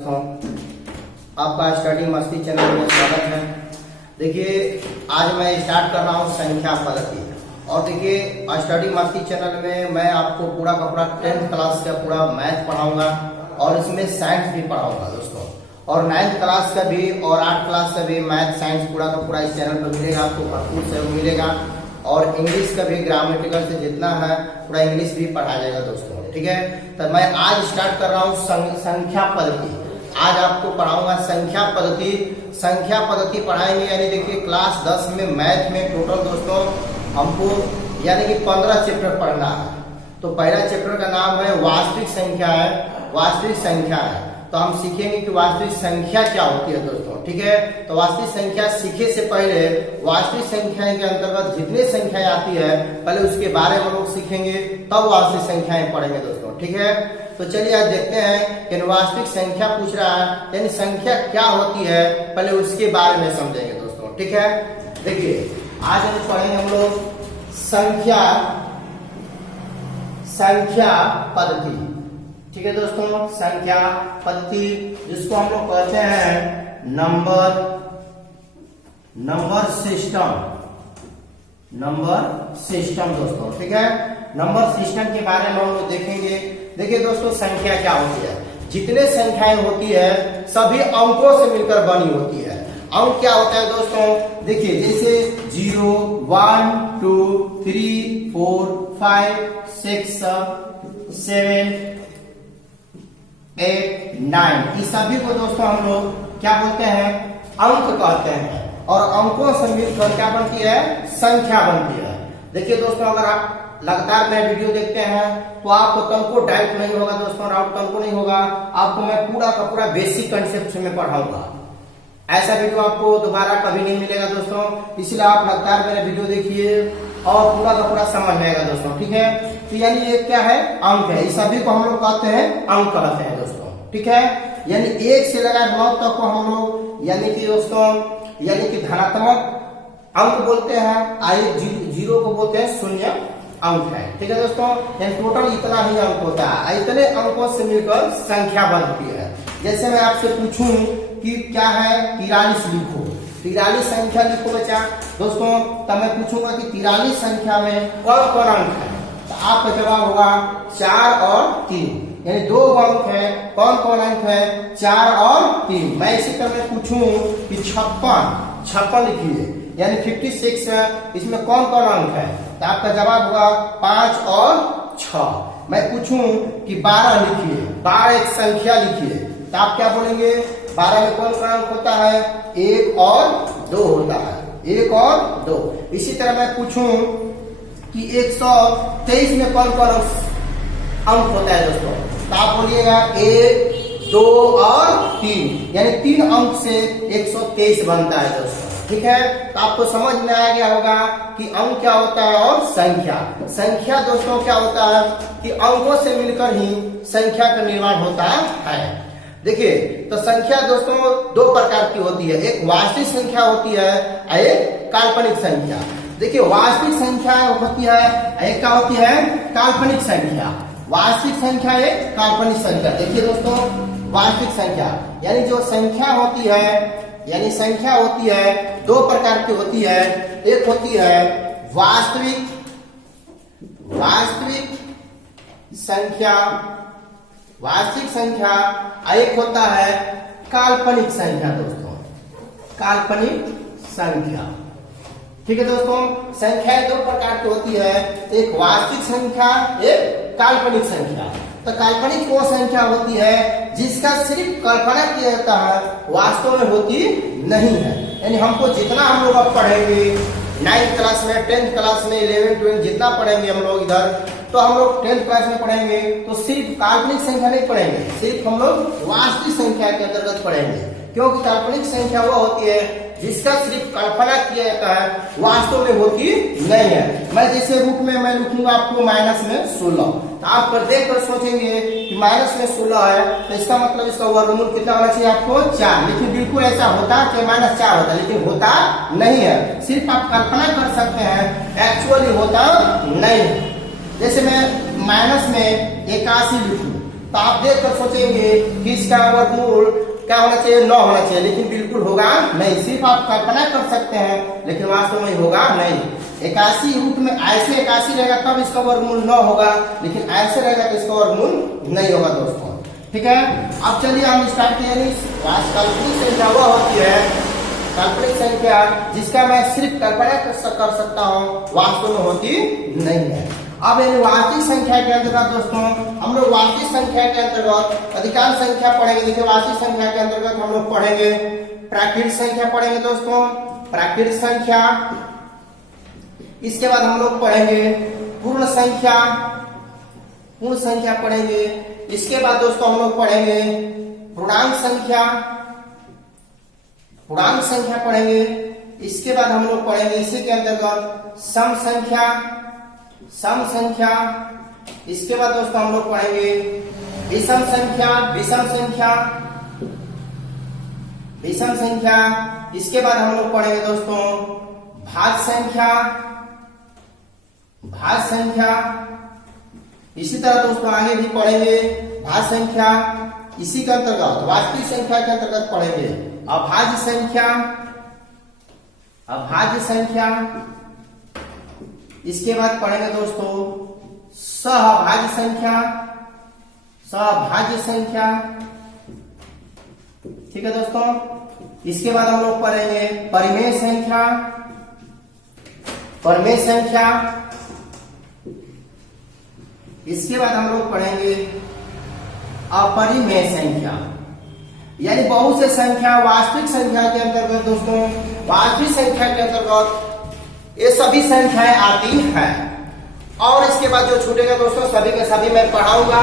आपका स्टडी मस्ती चैनल में स्वागत है। देखिए आज मैं स्टार्ट कर रहा हूँ संख्या पद्धति। और देखिए स्टडी मस्ती चैनल में मैं आपको पूरा का पूरा 10th क्लास का पूरा मैथ पढ़ाऊंगा और इसमें साइंस भी पढ़ाऊंगा दोस्तों। और 9th क्लास का भी और 8th क्लास का भी मैथ साइंस पूरा का पूरा इस चैनल पर मिलेगा, आपको भरपूर सहयोग मिलेगा। और इंग्लिश का भी ग्रामेटिकल से जितना है पूरा इंग्लिश भी पढ़ाया जाएगा दोस्तों, ठीक है। तो मैं आज स्टार्ट कर रहा हूँ संख्या पद्धति। आज आपको पढ़ाऊंगा संख्या पद्धति। संख्या पद्धति पढ़ाएंगे यानी देखिए क्लास 10 में मैथ में टोटल दोस्तों हमको यानी कि 15 चैप्टर पढ़ना है। तो पहला चैप्टर का नाम है वास्तविक संख्या है, वास्तविक संख्या है। तो हम सीखेंगे कि वास्तविक संख्या क्या होती है दोस्तों, ठीक है। तो वास्तविक संख्या सीखे से पहले वास्तविक संख्या के अंतर्गत जितनी संख्याएं आती है पहले उसके बारे में हम लोग सीखेंगे, तब वास्तविक संख्याएं पढ़ेंगे दोस्तों, ठीक है। तो चलिए आज देखते हैं कि वास्तविक संख्या पूछ रहा है यानी संख्या क्या होती है, पहले उसके बारे में समझेंगे दोस्तों, ठीक है। देखिए आज हम पढ़ेंगे हम लोग संख्या पद्धति, ठीक है दोस्तों। संख्या पद्धति जिसको हम लोग कहते हैं नंबर सिस्टम दोस्तों, ठीक है। नंबर सिस्टम के बारे में हम लोग देखेंगे। देखिए दोस्तों संख्या क्या होती है, जितने संख्याएं होती है सभी अंकों से मिलकर बनी होती है। अंक क्या होता है दोस्तों, देखिए जैसे 0 1 2 3 4 5 6 7 8 9 इस सभी को दोस्तों हम लोग क्या बोलते हैं, अंक कहते हैं। और अंकों से मिलकर क्या बनती है, संख्या बनती है। देखिए दोस्तों अगर आप लगातार मैं वीडियो देखते हैं तो आपको तनको डाउट नहीं होगा दोस्तों, डाउट तनको नहीं होगा। आपको मैं पूरा का पूरा बेसिक कंसेप्ट में पढ़ाऊंगा। ऐसा वीडियो आपको दोबारा कभी नहीं मिलेगा दोस्तों, इसलिए आप लगातार मेरा वीडियो देखिए और पूरा का पूरा समझ जाएगा दोस्तों, ठीक है। तो यानी ये क्या है, अंक है। इस सभी को हम लोग कहते हैं अंक कहते हैं दोस्तों, ठीक है। यानी 1 से लेकर 9 तक को हम लोग यानी कि दोस्तों यानी कि धनात्मक अंक बोलते हैं। आइए 0 को बोलते हैं शून्य अंक है, ठीक है दोस्तों। यानी टोटल इतना ही अंक होता है, इतने अंकों से मिलकर संख्या बनती है। जैसे मैं आपसे पूछूं कि क्या है 43 लिखो, 43 संख्या लिखो बच्चा दोस्तों। तब मैं पूछूंगा कि 43 संख्या में कौन कौन अंक है, तो आपका जवाब होगा 4 और 3। यानी 2 अंक है, कौन कौन अंक है, 4 और 3। मैं इसी तरह पूछूं कि 56 लिखिए यानी 56 है, इसमें कौन कौन अंक है, तो आपका जवाब होगा 5 और 6। मैं पूछूं कि 12 लिखिए, 12 एक संख्या लिखिए, तो आप क्या बोलेंगे, 12 में कौन कौन अंक होता है, 1 और 2 होता है, 1 और 2। इसी तरह मैं पूछूं कि 123 में कौन कौन अंक होता है दोस्तों, तो आप बोलिएगा 1 2 और 3। यानी 3 अंक से 123 बनता है दोस्तों, ठीक है। तो आपको समझ में आ गया होगा कि अंक क्या होता है और संख्या दोस्तों क्या होता है कि अंकों से मिलकर ही संख्या का निर्माण होता है। देखिए तो संख्या दोस्तों 2 प्रकार की होती है, एक वास्तविक संख्या होती है और एक काल्पनिक संख्या। देखिए वास्तविक संख्या होती है, एक क्या होती है, काल्पनिक संख्या। वास्तविक संख्या एक काल्पनिक संख्या। देखिए दोस्तों वास्तविक संख्या यानी जो संख्या होती है यानी संख्या होती है 2 प्रकार की होती है। एक होती है वास्तविक संख्या और एक होता है काल्पनिक संख्या दोस्तों, काल्पनिक संख्या, ठीक है दोस्तों। संख्याएं 2 प्रकार की होती है, एक वास्तविक संख्या एक काल्पनिक संख्या। तो काल्पनिक वो संख्या होती है जिसका सिर्फ कल्पना किया जाता है, वास्तव में होती नहीं है। यानी हमको जितना हम लोग अब पढ़ेंगे 9th क्लास में 10th क्लास में 11 12 जितना पढ़ेंगे हम लोग इधर, तो हम लोग 10th क्लास में पढ़ेंगे तो सिर्फ काल्पनिक संख्या नहीं पढ़ेंगे, सिर्फ हम लोग वास्तविक संख्या के अंतर्गत पढ़ेंगे। क्योंकि काल्पनिक संख्या वो होती है जिसका सिर्फ कल्पना किया जाता है, वास्तव में होती नहीं है। मैं जैसे रूप में मैं लिखूंगा आपको -16, तो आप कर देख कर सोचेंगे कि -16 है तो इसका मतलब इसका वर्गमूल कितना होना चाहिए आपको, 4। लेकिन बिल्कुल ऐसा होता कि -4 होता, लेकिन होता नहीं है, सिर्फ आप कल्पना कर सकते हैं, एक्चुअली होता नहीं है। जैसे मैं माइनस में 81 लिखूं तो आप देख कर सोचेंगे कि इसका वर्गमूल क्या होना चाहिए, 9 होना चाहिए, लेकिन बिल्कुल होगा नहीं। सिर्फ आप कल्पना कर सकते हैं, लेकिन वास्तव में होगा नहीं। 81 रूट में ऐसे 81 रहेगा तब इसका वर्गमूल 9 होगा, लेकिन ऐसे रहेगा तो इसका वर्गमूल नहीं होगा दोस्तों। ठीक है, अब चलिए हम स्टार्ट करेंगे। काल्पनिक संख्या वह होती है, काल्पनिक संख्या जिसका मैं सिर्फ कल्पना कर सकता हूँ, वास्तव में होती नहीं है। अब इन वास्तविक संख्या के अंतर्गत दोस्तों हम लोग वास्तविक संख्या के अंतर्गत अधिकांश संख्या पढ़ेंगे। देखिए वास्तविक संख्या के अंतर्गत हम लोग पढ़ेंगे प्राकृतिक संख्या पढ़ेंगे दोस्तों, प्राकृतिक संख्या। इसके बाद हम लोग पढ़ेंगे पूर्ण संख्या, पूर्ण संख्या पढ़ेंगे। इसके बाद दोस्तों हम लोग पढ़ेंगे पूर्णांक संख्या, पूर्णांक संख्या पढ़ेंगे। इसके बाद हम लोग पढ़ेंगे इसी के अंतर्गत सम संख्या, सम संख्या। इसके बाद दोस्तों हम लोग पढ़ेंगे विषम संख्या, विषम संख्या, विषम संख्या। इसके बाद हम लोग पढ़ेंगे दोस्तों भाज्य संख्या, भाज्य संख्या। इसी तरह दोस्तों आगे भी पढ़ेंगे भाज्य संख्या। इसी के अंतर्गत वास्तविक संख्या के अंतर्गत पढ़ेंगे अभाज्य संख्या, अभाज्य संख्या। इसके बाद पढ़ेंगे दोस्तों सहभाज्य संख्या, सहभाज्य संख्या। ठीक है दोस्तों, इसके बाद हम लोग पढ़ेंगे परिमेय संख्या, परिमेय संख्या। इसके बाद हम लोग पढ़ेंगे अपरिमेय संख्या, यानी बहुत से संख्या वास्तविक संख्या के अंतर्गत दोस्तों, वास्तविक संख्या के अंतर्गत ये सभी संख्याएं आती हैं। और इसके बाद जो छूटेगा दोस्तों सभी के सभी मैं पढ़ाऊंगा,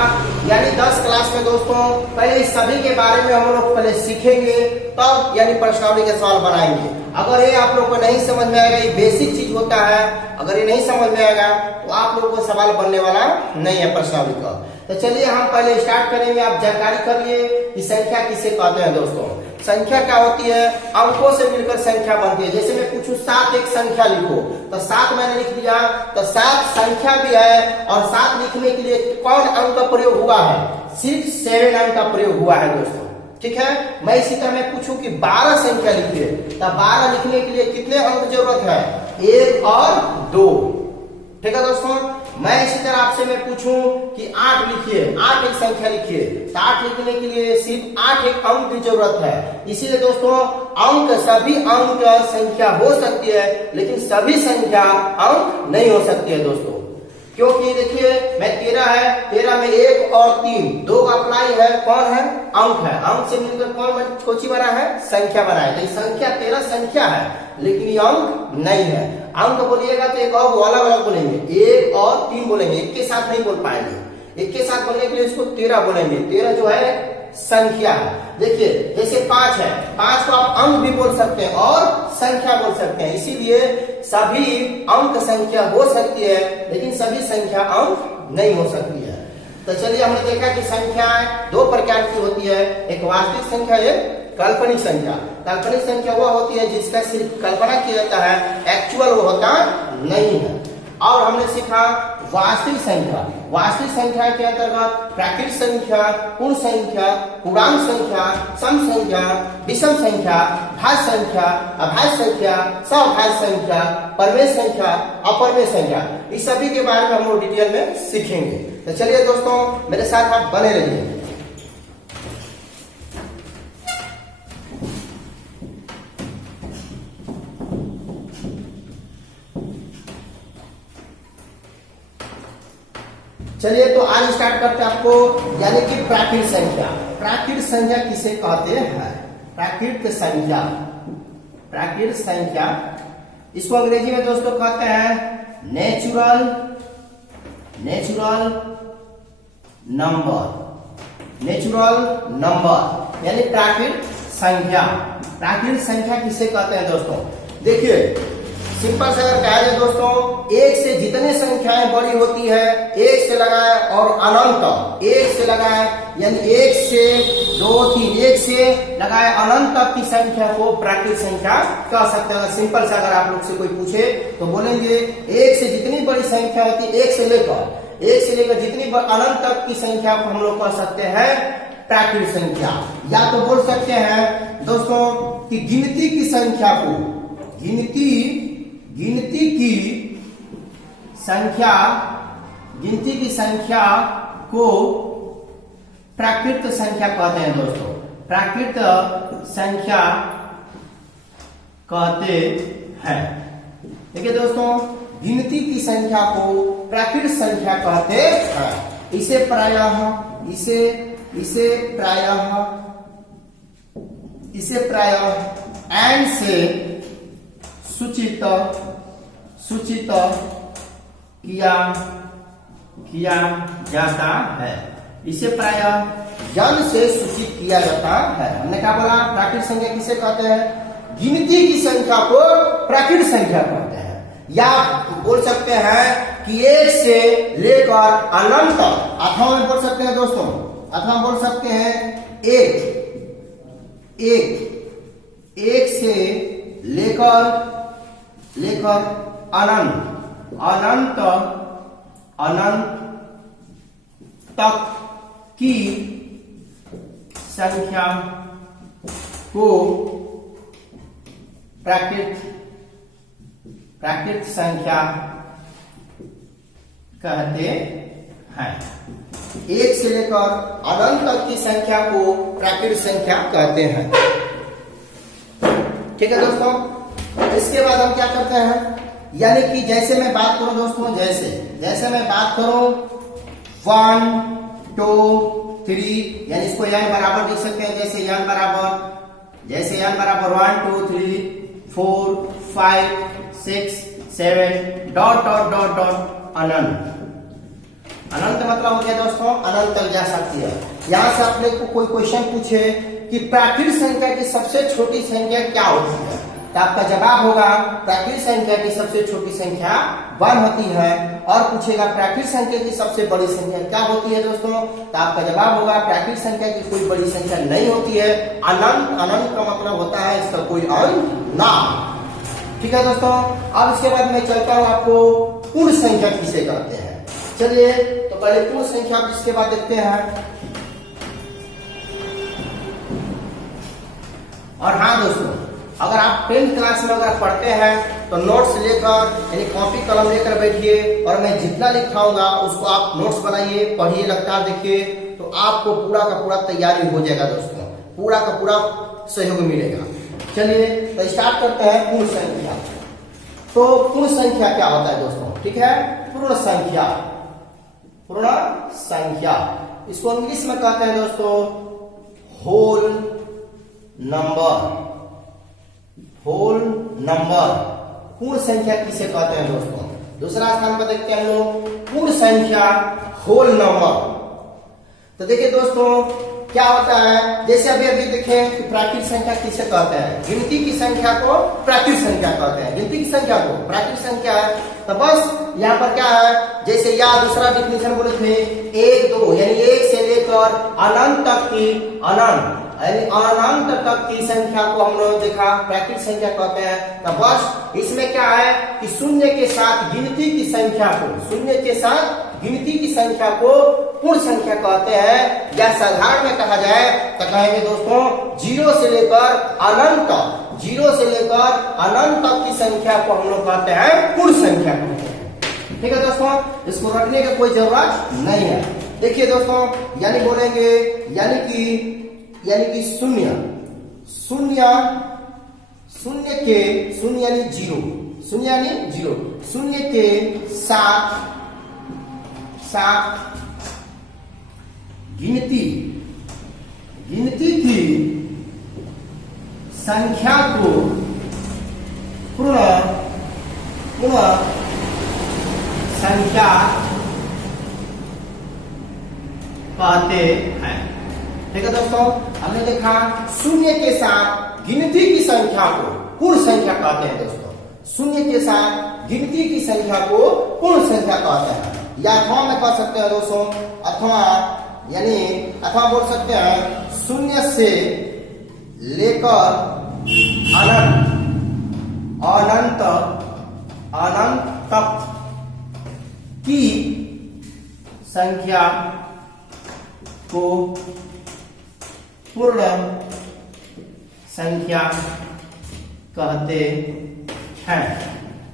यानी 10 क्लास में दोस्तों पहले इस सभी के बारे में हम लोग पहले सीखेंगे, तब यानी प्रश्नावली के सवाल बनाएंगे। अगर ये आप लोग को नहीं समझ में आएगा, ये बेसिक चीज होता है, अगर ये नहीं समझ में आएगा तो आप लोग को सवाल बनने वाला नहीं है प्रश्नावली का। तो चलिए हम पहले स्टार्ट करेंगे। आप जानकारी कर लिए कि संख्या किसे कहते हैं दोस्तों। संख्या क्या होती है, अंकों से मिलकर संख्या बनती है। जैसे मैं पूछूं 7 एक संख्या लिखो, तो 7 मैंने लिख दिया, तो 7 संख्या भी है। और 7 लिखने के लिए कौन अंक का प्रयोग हुआ है, सिर्फ 7 अंक का प्रयोग हुआ है दोस्तों। ठीक है, मैं इसी तरह मैं पूछूं कि 12 संख्या लिखिए, तो 12 लिखने के लिए कितने अंक जरूरत है, 1 और 2। ठीक है दोस्तों, मैं इसी तरह आपसे मैं पूछूं कि 8 लिखिए, 8 एक संख्या लिखिए, तो 8 लिखने के लिए सिर्फ 8 एक अंक की जरूरत है। इसीलिए दोस्तों अंक सभी अंक संख्या हो सकती है, लेकिन सभी संख्या अंक नहीं हो सकती है दोस्तों। क्योंकि देखिए मैं 13 है, 13 में 1 और 3 2 का अप्लाई है, कौन है, अंक है। अंक से मिलकर कौन कोची बना है, संख्या बना है। तो संख्या 13 संख्या है, लेकिन ये अंक नहीं है। अंक बोलिएगा तो एक और अलग अलग बोलेंगे, 1 और 3 बोलेंगे, एक के साथ नहीं बोल पाएंगे। एक के साथ बोलने के लिए इसको 13 बोलेंगे। 13 जो है संख्या है। देखिए जैसे 5 है, 5 को आप अंक भी बोल सकते हैं और संख्या बोल सकते हैं। इसीलिए सभी अंक संख्या हो सकती है, लेकिन सभी संख्या अंक नहीं हो सकती है। तो चलिए हमने देखा कि संख्याएं 2 प्रकार की होती है, एक वास्तविक संख्या, एक काल्पनिक संख्या। काल्पनिक संख्या वह होती है जिसका सिर्फ कल्पना किया जाता है, एक्चुअल वो होता नहीं है। और हमने सीखा वास्तविक संख्या। वास्तविक संख्या के अंतर्गत प्राकृतिक संख्या, पूर्ण संख्या, पूर्णांक संख्या, सम संख्या, विषम संख्या, भाज्य संख्या, अभाज्य संख्या, सहभाज्य संख्या, परिमेय संख्या, अपरिमेय संख्या, इस सभी के बारे में हम लोग डिटेल में सीखेंगे। तो चलिए दोस्तों मेरे साथ आप बने रहिए। चलिए तो आज स्टार्ट करते हैं आपको, यानी कि प्राकृतिक संख्या। प्राकृतिक संख्या किसे कहते हैं, प्राकृतिक संख्या, प्राकृतिक संख्या इसको अंग्रेजी में दोस्तों कहते हैं natural, natural number, natural number यानी प्राकृतिक संख्या। प्राकृतिक संख्या किसे कहते हैं दोस्तों, देखिए सिंपल से अगर कहा जाए दोस्तों, 1 से जितने संख्याएं बड़ी होती है, 1 से लगाए और अनंत, 1 से लगाए यानी 1 से 2 3, 1 से लगाए अनंत तक की संख्या को प्राकृतिक संख्या कह सकते हैं। सिंपल से अगर आप लोग से कोई पूछे तो बोलेंगे 1 से जितनी बड़ी संख्या होती है, 1 से लेकर एक से लेकर जितनी अनंत तक की संख्या को हम लोग कह सकते हैं प्राकृत संख्या, या तो बोल सकते हैं दोस्तों कि गिनती की संख्या को, गिनती की संख्या को प्राकृत संख्या कहते हैं दोस्तों, प्राकृत संख्या कहते हैं। देखिए दोस्तों, गिनती की संख्या को प्राकृत संख्या कहते हैं। इसे प्रायः एंड से सूचित किया जाता है। इसे प्रायः जन से सूचित किया जाता है। हमने क्या बोला, प्राकृत संख्या किसे कहते हैं? गिनती की संख्या को प्राकृत संख्या कहते हैं। या बोल सकते हैं कि एक से लेकर अनंत, अथवा में बोल सकते हैं दोस्तों, अथवा बोल सकते हैं एक से लेकर अनंत तक की संख्या को प्राकृत संख्या कहते हैं। एक से लेकर अनंत तक की संख्या को प्राकृत संख्या कहते हैं। ठीक है दोस्तों, इसके बाद हम क्या करते हैं, यानी कि जैसे मैं बात करूं दोस्तों, जैसे मैं बात करूं 1 2 3, यानी इसको n बराबर लिख सकते हैं, जैसे n बराबर 1 2 3 4 5 6 7 डॉट अनंत। अनंत मतलब हो गया दोस्तों अनंत तक जा सकती है। यहां से आपने को कोई क्वेश्चन पूछे कि प्राकृत संख्या की सबसे छोटी संख्या क्या होती है, तो आपका जवाब होगा प्राकृत संख्या की सबसे छोटी संख्या 1 होती है। और पूछेगा प्राकृत संख्या की सबसे बड़ी संख्या क्या होती है दोस्तों, तो आपका जवाब होगा प्राकृत संख्या की कोई बड़ी संख्या नहीं होती है। अनंत का मतलब होता है इसका कोई अंत ना। ठीक है दोस्तों, अब इसके बाद मैं चलता हूं आपको पूर्ण संख्या किसे कहते हैं। चलिए तो पहले पूर्ण संख्या, इसके बाद देखते हैं। और हाँ दोस्तों, अगर आप 10th क्लास में अगर पढ़ते हैं तो नोट्स लेकर, यानी कॉपी कलम लेकर बैठिए और मैं जितना लिखाऊंगा उसको आप नोट्स बनाइए, पढ़िए, लगातार देखिए, तो आपको पूरा का पूरा तैयारी हो जाएगा दोस्तों, पूरा का पूरा सहयोग मिलेगा। चलिए तो स्टार्ट करते हैं पूर्ण संख्या। तो पूर्ण संख्या क्या होता है दोस्तों, ठीक है, पूर्ण संख्या इसको इंग्लिश में कहते हैं दोस्तों होल नंबर। पूर्ण संख्या किसे कहते हैं दोस्तों, दूसरा स्थान पर देखते हैं हम लोग पूर्ण संख्या होल नंबर। तो देखिए दोस्तों क्या होता है, जैसे अभी देखें कि प्राकृत संख्या किसे कहते हैं, गिनती की संख्या को प्राकृत संख्या कहते हैं, गिनती की संख्या को प्राकृत संख्या है। तो बस यहाँ पर क्या है, जैसे या दूसरा डिफिनेशन बोले थे 1 2, यानी 1 से लेकर अनंत तक की, अनंत तक की संख्या को हम लोग देखा प्राकृत संख्या कहते हैं। तो बस इसमें क्या है कि शून्य के साथ गिनती की संख्या को पूर्ण संख्या कहते हैं। या साधारण में कहा जाए तो कहेंगे दोस्तों 0 से लेकर अनंत तक की संख्या को हम लोग कहते हैं पूर्ण संख्या कहते हैं। ठीक है दोस्तों, इसको रखने की कोई जरूरत नहीं है। देखिए दोस्तों, यानी बोलेंगे यानी कि शून्य यानी जीरो, शून्य के साथ गिनती की संख्या को पूर्ण संख्या कहते हैं। ठीक है दोस्तों, हमने देखा शून्य के साथ गिनती की संख्या को पूर्ण संख्या कहते हैं दोस्तों, शून्य के साथ गिनती की संख्या को पूर्ण संख्या कहते हैं। या अथवा में कह सकते हैं दोस्तों, अथवा बोल सकते हैं शून्य से लेकर अनंत तक की संख्या को पूर्ण संख्या कहते हैं।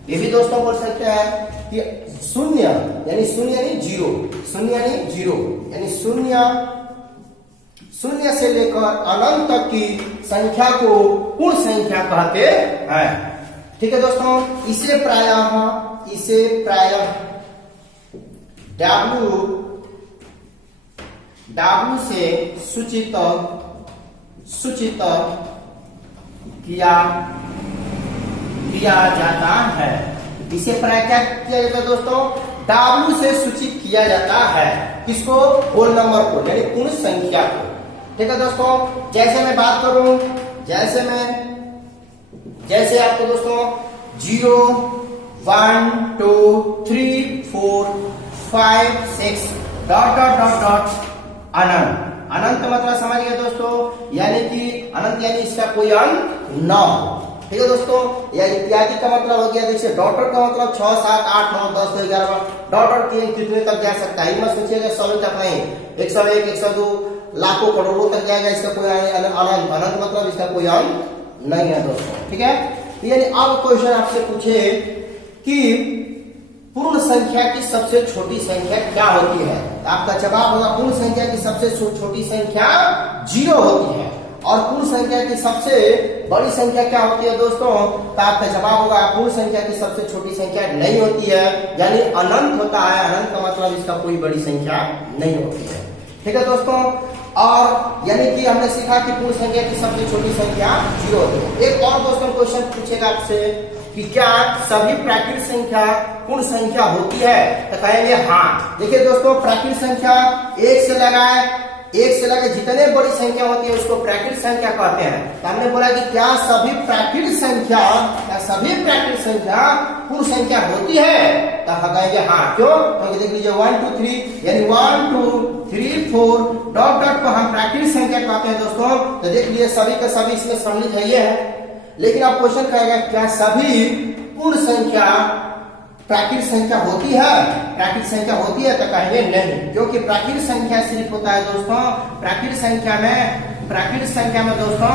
ये भी दोस्तों बोल सकते हैं कि शून्य यानी जीरो, शून्य यानी जीरो यानी शून्य से लेकर अनंत तक की संख्या को पूर्ण संख्या कहते हैं। ठीक है दोस्तों, इसे प्रायः W से सूचित किया जाता है। इसे प्रायः क्या किया जाता है दोस्तों? W से सूचित किया जाता है। किसको? होल नंबर को, यानी पूर्ण संख्या को। ठीक है दोस्तों, जैसे मैं बात करूं, जैसे आपको दोस्तों 0 1 2 3 4 5 6 डॉट अनंत मतलब समझ गए दोस्तों, यानी कि अनंत यानी इसका कोई अंत न हो। ठीक है दोस्तों, या इत्यादि का मतलब हो गया। जैसे डॉटर का मतलब 6 7 8 9 10 11 डॉटर कितने तक जा सकता है, मत सोचिएगा 100 तक नहीं, 101 102 लाखों करोड़ों तक जाएगा, इसका कोई अनंत मतलब इसका कोई अंत नहीं है दोस्तों। ठीक है, यानी अब क्वेश्चन आपसे पूछे कि पूर्ण संख्या की सबसे छोटी संख्या क्या होती है, आपका जवाब होगा पूर्ण संख्या की सबसे छोटी संख्या 0 होती है। और पूर्ण संख्या की सबसे बड़ी संख्या क्या होती है दोस्तों? तो आपका जवाब होगा पूर्ण संख्या की सबसे छोटी संख्या नहीं होती है, यानी अनंत होता है। अनंत का मतलब इसका कोई बड़ी संख्या नहीं होती है। ठीक है दोस्तों, और यानी कि हमने सीखा कि पूर्ण संख्या की सबसे छोटी संख्या 0 होती है। एक और दोस्तों क्वेश्चन पूछेगा आपसे कि क्या सभी प्राकृतिक संख्या पूर्ण संख्या होती है, तो कहेंगे हाँ। देखिए दोस्तों, प्राकृतिक संख्या एक से लगाए जितने बड़ी संख्या होती है उसको प्राकृतिक संख्या कहते हैं। तो हमने बोला कि क्या सभी प्राकृतिक संख्या पूर्ण संख्या होती है, तो हम कहेंगे हाँ। क्यों? क्योंकि देख लीजिए 1 2 3 यानी 1 2 3 4 डॉट को हम प्राकृतिक संख्या कहते हैं दोस्तों। तो देख लीजिए सभी का सभी इसमें सम्मिलित है, ये है। लेकिन अब क्वेश्चन कहेगा क्या सभी पूर्ण संख्या प्राकृतिक संख्या होती है, तो कहेंगे नहीं, क्योंकि प्राकृतिक संख्या सिर्फ होता है दोस्तों, प्राकृतिक संख्या में दोस्तों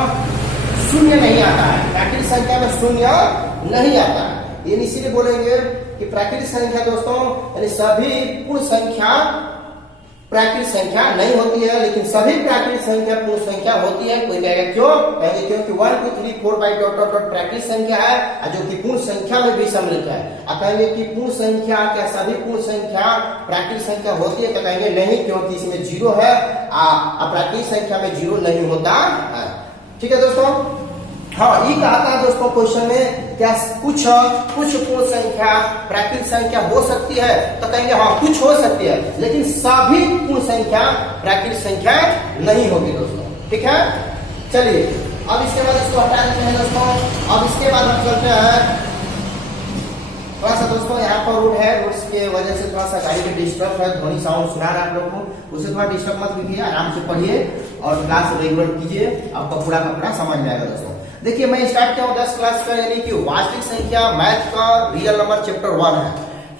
शून्य नहीं आता है, प्राकृतिक संख्या में शून्य नहीं आता है। ये इसीलिए बोलेंगे कि प्राकृतिक संख्या दोस्तों यानी सभी पूर्ण संख्या प्राकृतिक संख्या नहीं होती है, लेकिन सभी प्राकृतिक संख्या पूर्ण संख्या होती है। कोई कहेगा क्यों? कहेंगे क्योंकि 1 2 3 4 5 डॉट प्राकृतिक संख्या है जो कि पूर्ण संख्या में भी सम्मिलित है। अब कहेंगे कि पूर्ण संख्या क्या सभी पूर्ण संख्या प्राकृतिक संख्या होती है, तो कहेंगे नहीं, क्योंकि इसमें 0 है, प्राकृतिक संख्या में 0 नहीं होता है। ठीक है दोस्तों, हाँ, ये कहा था दोस्तों क्वेश्चन में क्या कुछ पूर्ण संख्या प्राकृतिक संख्या हो सकती है, तो कहेंगे हाँ कुछ हो सकती है, लेकिन सभी पूर्ण संख्या प्राकृतिक संख्या नहीं होगी दोस्तों। ठीक है, चलिए अब इसके बाद इसको हटा देते हैं दोस्तों। अब इसके बाद हम चलते हैं थोड़ा सा दोस्तों, यहाँ पर रोड है, रोड की वजह से थोड़ा सा गाड़ी के डिस्टर्ब है, ध्वनि साउंड सुना रहा है आप लोग को, उसे थोड़ा डिस्टर्ब मत कीजिए, आराम से पढ़िए और क्लास रेगुलर कीजिए, आपका पूरा समझ में आएगा दोस्तों। देखिए मैं स्टार्ट किया हूँ 10 क्लास का, यानी कि वास्तविक संख्या मैथ का रियल नंबर चैप्टर 1 है।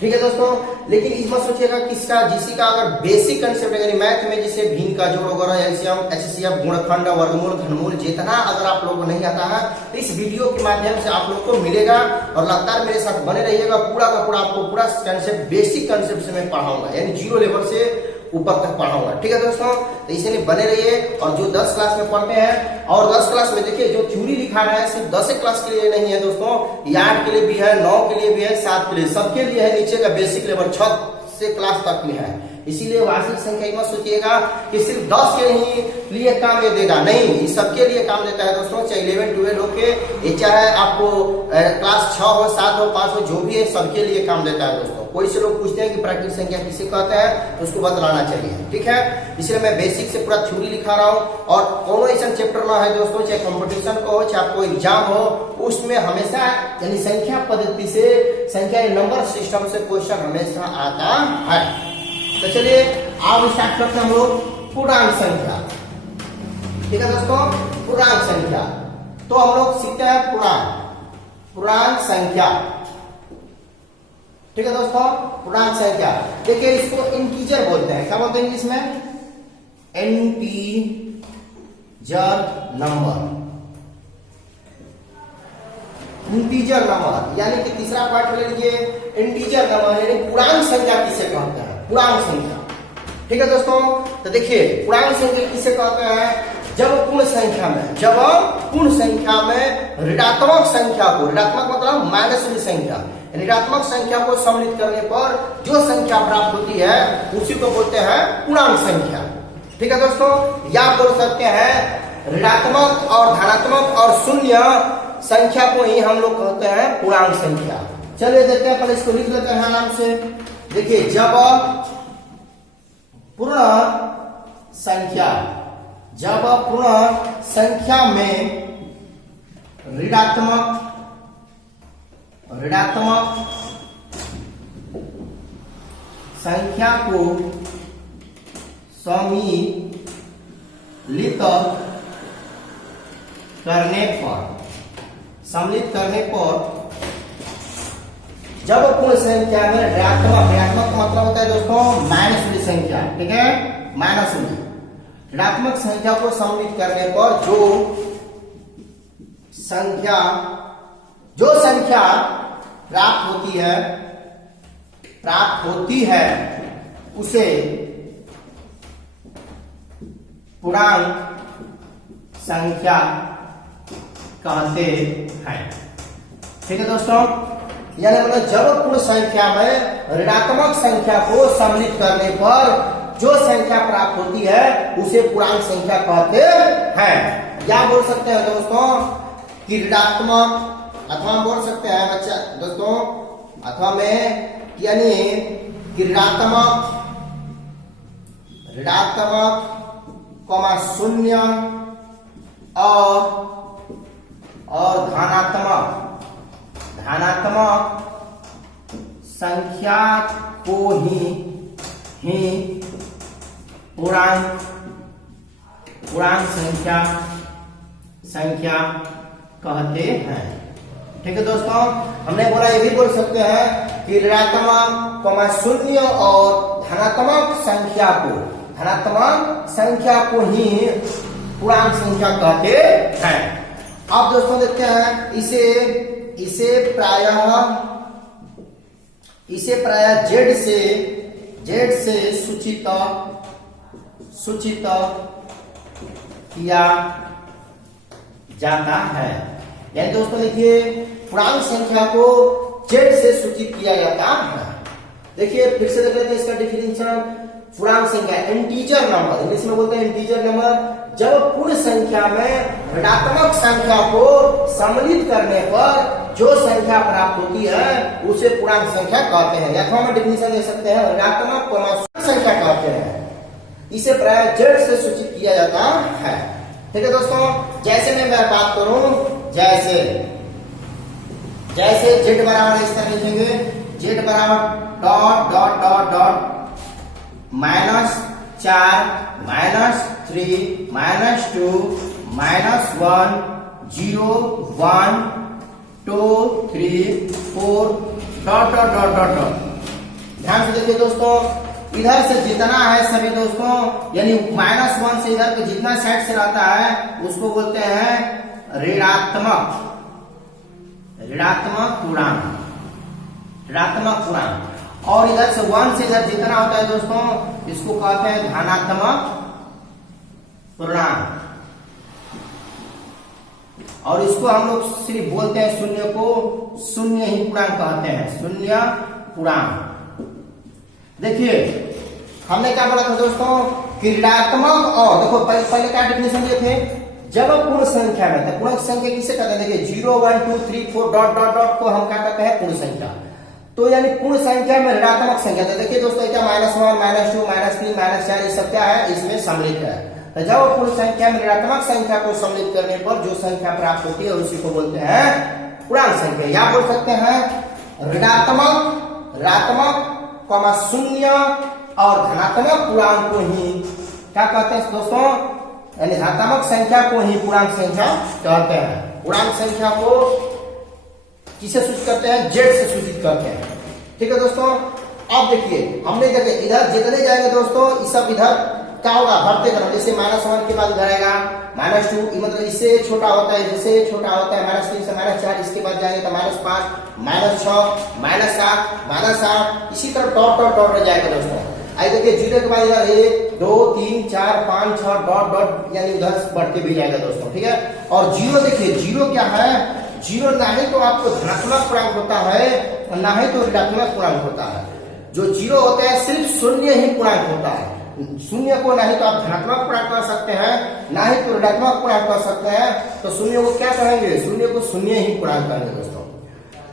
ठीक है दोस्तों, लेकिन इसमें सोचिएगा किसी का अगर बेसिक कंसेप्ट है, यानी मैथ में जिसे भिन्न का जोड़ वगैरह, एलसीएम एचसीएफ गुणनखंड वर्गमूल घनमूल जितना अगर आप लोगों को नहीं आता है, तो इस वीडियो के माध्यम से आप लोग को मिलेगा। और लगातार मेरे साथ बने रहिएगा, पूरा का पूरा आपको पूरा कंसेप्ट बेसिक कंसेप्ट से मैं पढ़ाऊंगा, यानी 0 लेवल से ऊपर तक पढ़ाऊंगा। ठीक है दोस्तों, तो इसलिए बने रहिए। और जो 10 क्लास में पढ़ते हैं, और 10 क्लास में देखिए जो थ्योरी लिखा रहा है सिर्फ 10 क्लास के लिए नहीं है दोस्तों, 8 के लिए भी है, 9 के लिए भी है, 7 के लिए, सबके लिए है। नीचे का बेसिक लेवल 6 से क्लास तक में है। इसीलिए वास्तविक संख्या मत सोचिएगा कि सिर्फ 10 के ही लिए काम ये देगा, नहीं, ये सबके लिए काम देता है दोस्तों, चाहे 11 12 हो के, ये चाहे आपको क्लास 6 हो 7 हो 5 हो, जो भी है सबके लिए काम देता है दोस्तों। कोई से लोग पूछते हैं कि प्राकृतिक संख्या किसे कहते हैं, तो उसको बतलाना चाहिए। ठीक है, इसलिए मैं बेसिक से पूरा थ्योरी लिखा रहा हूँ। और कोनो ऐसा चैप्टर ना है दोस्तों, चाहे कंपटीशन को हो, चाहे आपको एग्जाम हो, उसमें हमेशा यानी संख्या पद्धति से, संख्या नंबर सिस्टम से क्वेश्चन हमेशा आता है। तो चलिए अब स्टार्ट करते हैं हम लोग पूर्णांक संख्या। ठीक है दोस्तों, पूर्णांक संख्या, तो हम लोग सीखते हैं पूर्णांक संख्या। ठीक है दोस्तों, पूर्णांक संख्या। देखिए इसको इंटीजर बोलते हैं, क्या बोलते हैं इंग्लिश में? इंटीजर नंबर, इंटीजर नंबर, यानी कि तीसरा पार्ट ले लीजिए, इंटीजर नंबर यानी पूर्णांक संख्या किसे कहते हैं? पूर्णांक संख्या। ठीक है दोस्तों, तो देखिए पूर्णांक संख्या किसे कहते हैं? जब पूर्ण संख्या में, जब पूर्ण संख्या में ऋणात्मक संख्या को, ऋणात्मक मतलब माइनस वाली संख्या, ऋणात्मक संख्या को सम्मिलित करने पर जो संख्या प्राप्त होती है उसी को बोलते हैं पूर्णांक संख्या। ठीक है दोस्तों, या बोल सकते हैं ऋणात्मक और धनात्मक और शून्य संख्या को ही हम लोग कहते हैं पूर्णांक संख्या। चलिए देखते हैं, पहले इसको लिख लेते हैं नाम से। देखिए जब पूर्ण संख्या, जब पूर्ण संख्या में ऋणात्मक संख्या को सम्मिलित करने पर जब पूर्ण संख्या में ऋणात्मक मतलब होता है दोस्तों माइनस वाली संख्या, ठीक है, माइनस वाली ऋणात्मक संख्या को सम्मिलित करने पर जो संख्या प्राप्त होती है उसे पूर्णांक संख्या कहते हैं। ठीक है दोस्तों, यानी मतलब जब पूर्ण संख्या में ऋणात्मक संख्या को सम्मिलित करने पर जो संख्या प्राप्त होती है उसे पूर्णांक संख्या कहते हैं। या बोल सकते हैं दोस्तों कि ऋणात्मक, अथवा बोल सकते हैं बच्चा दोस्तों, अथवा में यानी कि ऋणात्मक शून्य और धनात्मक संख्या को ही पूर्णांक संख्या कहते हैं। ठीक है दोस्तों, हमने बोला ये भी बोल सकते हैं कि ऋणात्मक शून्य और धनात्मक संख्या को ही पूर्णांक संख्या कहते हैं। अब दोस्तों देखते हैं इसे प्रायः जेड से सूचित किया जाता है। यानी दोस्तों देखिए पूर्णांक संख्या को जेड से सूचित किया जाता है। देखिए फिर से देख लेते हैं इसका डिफिनेशन। पूर्णांक संख्या इंटीजर नंबर, इंग्लिश में बोलते हैं इंटीजर नंबर, जब पूर्ण संख्या में ऋणात्मक संख्या को सम्मिलित करने पर जो संख्या प्राप्त होती है उसे पूर्णांक संख्या कहते हैं। या तो हम डिफिनेशन दे सकते हैं ऋणात्मक संख्या कहते हैं, इसे प्रायः जेड से सूचित किया जाता है। ठीक है दोस्तों, जैसे मैं बात करूं, जैसे जेड बराबर इस तरह लिखेंगे, जेड बराबर डॉट -4 -3 -2 -1 0 1 2 3 4 डॉट। ध्यान से देखिए दोस्तों, इधर से जितना है सभी दोस्तों, यानी -1 से इधर जितना साइड से रहता है उसको बोलते हैं ऋणात्मक पूर्णांक। और इधर से 1 से इधर जितना होता है दोस्तों इसको कहते हैं धनात्मक पूर्णांक। और इसको हम लोग सिर्फ बोलते हैं शून्य को शून्य ही पूर्णांक कहते हैं, शून्य पूर्णांक। देखिए हमने क्या बोला था दोस्तों कि ऋणात्मक, और देखो पहले क्या डिफिनेशन दिए थे, जब पूर्ण संख्या में था, पूर्ण संख्या किसे कहते हैं? देखिए 0 1 2 3 4 डॉट को हम क्या कहते हैं? पूर्ण संख्या। तो यानी पूर्ण संख्या में ऋणात्मक संख्या, तो देखिए दोस्तों क्या -1 -2 -3 -4 ये सब क्या है? इसमें सम्मिलित है। तो जब पूर्ण संख्या में ऋणात्मक संख्या को सम्मिलित करने पर जो संख्या प्राप्त होती है उसी को बोलते हैं पूर्णांक संख्या। या बोल सकते हैं ऋणात्मक शून्य और धनात्मक पूर्णांक को ही क्या कहते हैं दोस्तों? यानी धनात्मक संख्या को ही पूर्णांक संख्या कहते हैं। पूर्णांक संख्या को किसे सूचित करते हैं? जेड से सूचित करते हैं। ठीक है दोस्तों। अब देखिए हमने देखे इधर जितने जाएंगे दोस्तों ये सब इधर क्या होगा बढ़ते क्रम, जैसे -1 के बाद इधर आएगा -2, मतलब इससे छोटा होता है, जैसे छोटा होता है -3 से -4, इसके बाद जाएंगे तो -5 -6 -7 इसी तरह डॉट डॉट डॉट जाएगा दोस्तों। आई देखिए 0 के बाद इधर 1 2 3 4 5 6 डॉट डॉट यानी उधर बढ़ के भी जाएगा दोस्तों, ठीक है। और 0 देखिए 0 क्या है, 0 ना ही तो आपको धनात्मक पूर्णांक होता है और ना ही तो ऋणात्मक पूर्णांक होता है। जो 0 होता है सिर्फ शून्य ही पूर्णांक होता है। शून्य को नहीं तो आप धनात्मक पूर्णांक कर सकते हैं, ना ही तो ऋणात्मक पूर्णांक कर सकते हैं। तो शून्य को क्या कहेंगे, शून्य को शून्य ही पूर्णांक कहेंगे दोस्तों।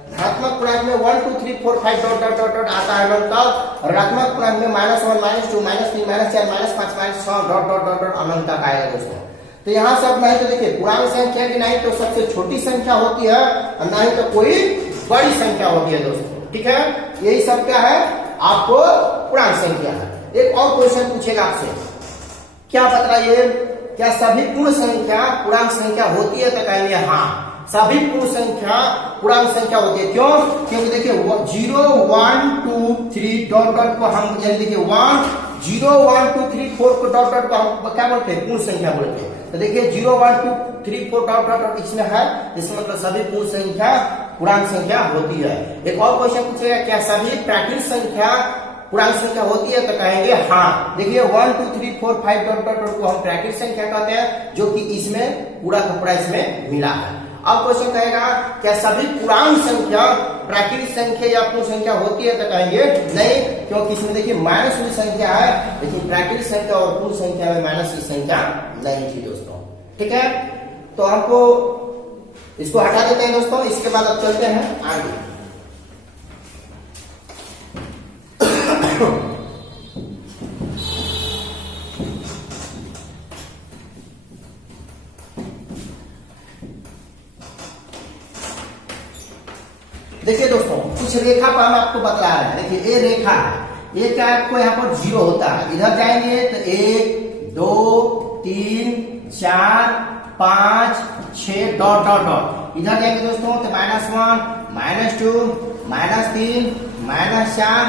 धनात्मक पूर्णांक में 1 2 3 4 5 डॉट डॉट डॉट डॉट आता है अनंत तक। ऋणात्मक पूर्णांक में -1 -2 -3 -4 -5 -6 डॉट डॉट डॉट डॉट अनंत तक आएगा दोस्तों। तो यहाँ सब नहीं तो देखिए पूर्णांक संख्या की नहीं तो सबसे छोटी संख्या होती है और ना ही तो कोई बड़ी संख्या होती है दोस्तों, ठीक है। यही सब क्या है आपको पूर्णांक संख्या है। एक और क्वेश्चन पूछेगा आपसे, क्या बताइए, क्या सभी पूर्ण संख्या पूर्णांक संख्या होती है? तो कहेंगे हाँ, सभी पूर्ण संख्या पूर्णांक संख्या होती है। क्यों? क्योंकि देखिए 0 1 2 3 डॉट डॉट को हम यानी देखिए 1 0 1 2 3 4 को डॉट डॉट को हम क्या बोलते हैं, पूर्ण संख्या बोलते हैं। तो देखिए 0 1 2 3 4 डॉट डॉट डॉट इसमें है, इसमें मतलब सभी पूर्ण संख्या पूर्णांक संख्या होती है। एक और क्वेश्चन पूछेगा, क्या सभी प्राकृत संख्या पूर्णांक संख्या होती है? तो कहेंगे हाँ। देखिए 1 2 3 4 5 डॉट डॉट डॉट को हम प्राकृत संख्या कहते हैं, जो कि इसमें पूरा का पूरा इसमें मिला है। अब क्वेश्चन कहेगा, क्या सभी पूर्णांक संख्या प्राकृत संख्या या पूर्ण संख्या होती है? तो कहेंगे नहीं, क्योंकि इसमें देखिए माइनस वाली संख्या है, लेकिन प्राकृत संख्या और पूर्ण संख्या में माइनस की संख्या नहीं थी दोस्तों, ठीक है। तो हमको इसको हटा देते हैं दोस्तों। इसके बाद अब चलते हैं आगे। देखिए दोस्तों कुछ रेखा पर हम आपको बतला रहे हैं। देखिए ये रेखा है, ये क्या आपको यहाँ पर 0 होता है, इधर जाएंगे तो 1 2 3 4 5 6 डॉट डॉट डॉट, इधर जाएंगे दोस्तों तो -1 -2 -3 -4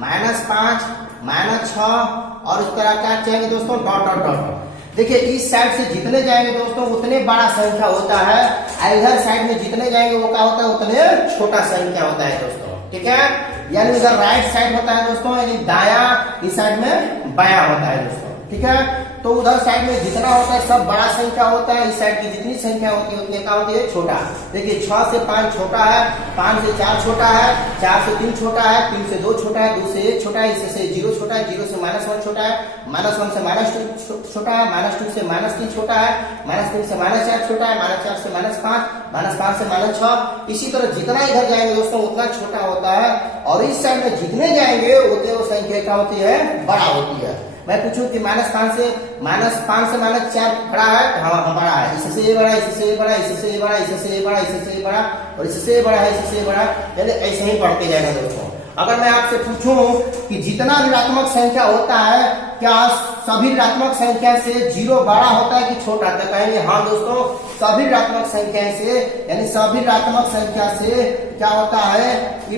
-5 -6 और इस तरह क्या जाएंगे दोस्तों डॉट डॉट डॉट। देखिए इस साइड से जितने जाएंगे दोस्तों उतने बड़ा संख्या होता है, इधर साइड में जितने जाएंगे वो क्या होता है, उतने छोटा संख्या होता है दोस्तों, ठीक है। यानी इधर राइट साइड होता है दोस्तों, यानी दाया, इस साइड में बाया होता है दोस्तों, ठीक है। तो उधर साइड में जितना होता है सब बड़ा संख्या होता है, इस साइड की जितनी संख्या होती है उतनी क्या होती है, छोटा। देखिए 6 से 5 छोटा है, 5 से 4 छोटा है, 4 से 3 छोटा है, 3 से 2 छोटा है, 2 से 1 छोटा है, इससे 0 छोटा है, 0 से -1 छोटा है, -1 से -2 छोटा है, -2 से -3 छोटा है, -3 से -4 छोटा है, -4 से -5 -5 से -6। इसी तरह जितना इधर जाएंगे दोस्तों उतना छोटा होता है, और इस साइड में जितने जाएंगे उतने वो संख्या क्या होती है, बड़ा होती है। मैं पूछूं कि -5 से -4 बड़ा है, हाँ बड़ा है, इससे ये बड़ा, इससे ये बड़ा, इससे ये बड़ा, इससे ये बड़ा, इससे ये बड़ा और इससे ये बड़ा है, इससे ये बड़ा, यानी ऐसे ही बढ़ते जाएगा दोस्तों। अगर मैं आपसे पूछूं कि जितना ऋणात्मक संख्या होता है क्या सभी ऋणात्मक संख्या से 0 बड़ा होता है कि छोटा? तो कहेंगे हाँ दोस्तों, सभी ऋणात्मक संख्या से यानी सभी ऋणात्मक संख्या से क्या होता है कि,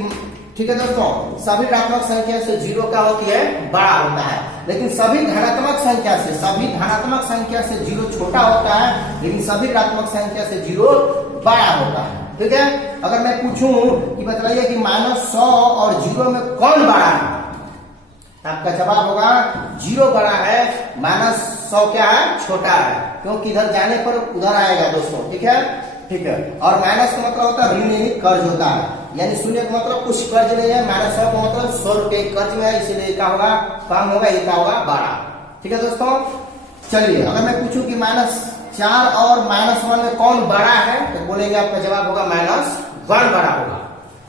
ठीक है दोस्तों, सभी ऋणात्मक संख्या से 0 क्या होती है, बड़ा होता है। लेकिन सभी धनात्मक संख्या से 0 छोटा होता है, लेकिन सभी ऋणात्मक संख्या से 0 बड़ा होता है, ठीक है। अगर मैं पूछूं कि बताइए कि -100 और 0 में कौन बड़ा है, आपका जवाब होगा 0 बड़ा है, -100 क्या है, छोटा है, क्योंकि इधर जाने पर उधर आएगा दोस्तों, ठीक है, ठीक है। और माइनस का मतलब होता है ऋण यानी कर्ज होता है, यानी 0 का मतलब कुछ कर्ज नहीं है, -100 का मतलब 100 रुपए कर्ज में है, इसलिए क्या होगा, कम होगा, ये क्या होगा, बड़ा, ठीक है दोस्तों। चलिए अगर मैं पूछूं कि -4 और -1 में कौन बड़ा है, तो बोलेंगे आपका जवाब होगा -1 बड़ा होगा,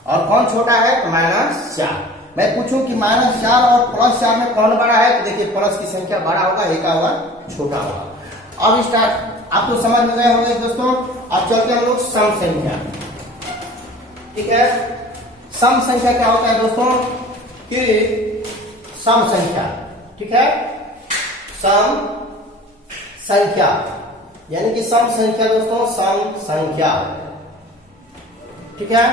और कौन छोटा है, तो -4। मैं पूछूं कि -4 और +4 में कौन बड़ा है, तो देखिए प्लस की संख्या बड़ा होगा, ये क्या होगा, छोटा होगा। अब स्टार्ट आपको समझ में गए होंगे दोस्तों। अब चलते हैं हम लोग सम संख्या, ठीक है। सम संख्या क्या होता है दोस्तों, कि सम संख्या, ठीक है, सम संख्या यानी कि सम संख्या दोस्तों, सम संख्या, ठीक है।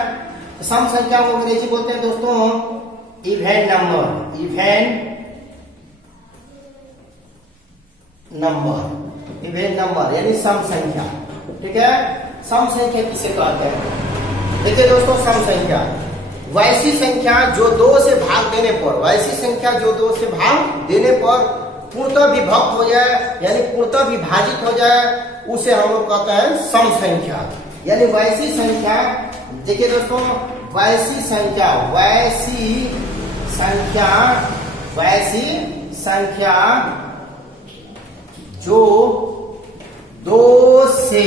सम संख्या को अंग्रेजी बोलते हैं दोस्तों even number, even number, even number यानी सम संख्या। ठीक है, सम संख्या किसे कहते हैं? देखिए दोस्तों, सम संख्या वैसी संख्या जो दो से भाग देने पर, वैसी संख्या जो दो से भाग देने पर पूर्णतः विभक्त हो जाए यानी पूर्णतः विभाजित हो जाए, उसे हम लोग कहते हैं सम संख्या। यानी वैसी संख्या, देखिए दोस्तों, वैसी संख्या, वैसी संख्या, वैसी संख्या जो दो से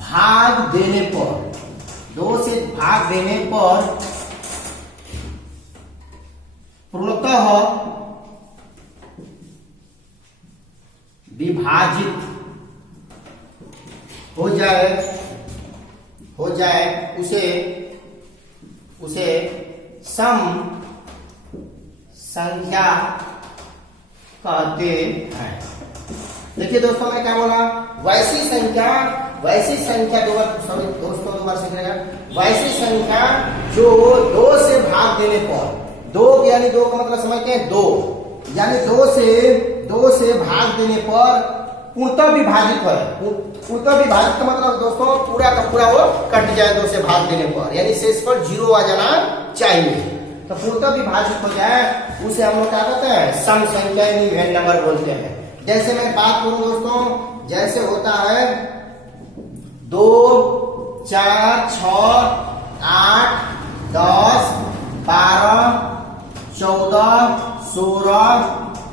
भाग देने पर, दो से भाग देने पर पूर्णतः विभाजित हो जाए उसे सम संख्या कहते हैं। देखिए दोस्तों, मैं क्या बोला? वैसी संख्या दोबारा सीखिएगा। वैसी संख्या जो दो से भाग देने पर, दो यानी दो का मतलब समझते हैं, दो यानी दो से भाग देने पर पूर्णतः विभाजित है। पूर्णतः विभाजित का मतलब दोस्तों पूरा का पूरा वो कट जाए दो से भाग देने पर, यानी शेष पर जीरो आ जाना चाहिए। तो पूर्णतः विभाजित हो जाए उसे हम लोग क्या कहते हैं? सम संख्या यानी इवेन नंबर बोलते हैं। जैसे मैं बात करूं दोस्तों, जैसे होता है 2, 4, 6, 8, 10, 12, 14, 16,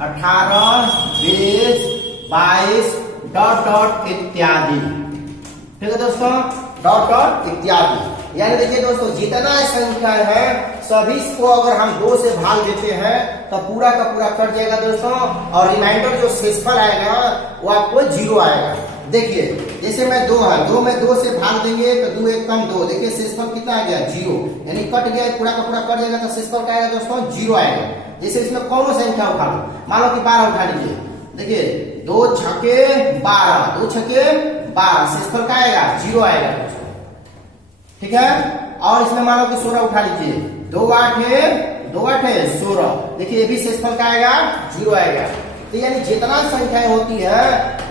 18, 20, 22 डॉट डॉट इत्यादि। ठीक है दोस्तों, डॉट डॉट इत्यादि। यानी देखिए दोस्तों, जितना संख्या है सभी को अगर हम दो से भाग देते हैं तो पूरा का पूरा कट जाएगा दोस्तों, और रिमाइंडर जो शेषफल आएगा वो आपको जीरो आएगा। देखिए जैसे मैं दो है, दो में दो से भाग देंगे तो दो एक कम दो, देखिए शेषफल कितना आ गया? जीरो, यानी कट गया, पूरा का पूरा कट जाएगा तो शेषफल क्या आएगा दोस्तों? जीरो आएगा। जैसे इसमें कौन संख्या उठा लो, मान लो कि 12 उठा लीजिए, देखिए 2 छके 12, 2 छके 12, शेषफल क्या आएगा? जीरो आएगा दोस्तों। ठीक है, और इसमें मान लो कि 16 उठा लीजिए, 2 8 16, देखिए ये भी शेषफल का आएगा? जीरो आएगा। तो यानी जितना संख्याएं होती है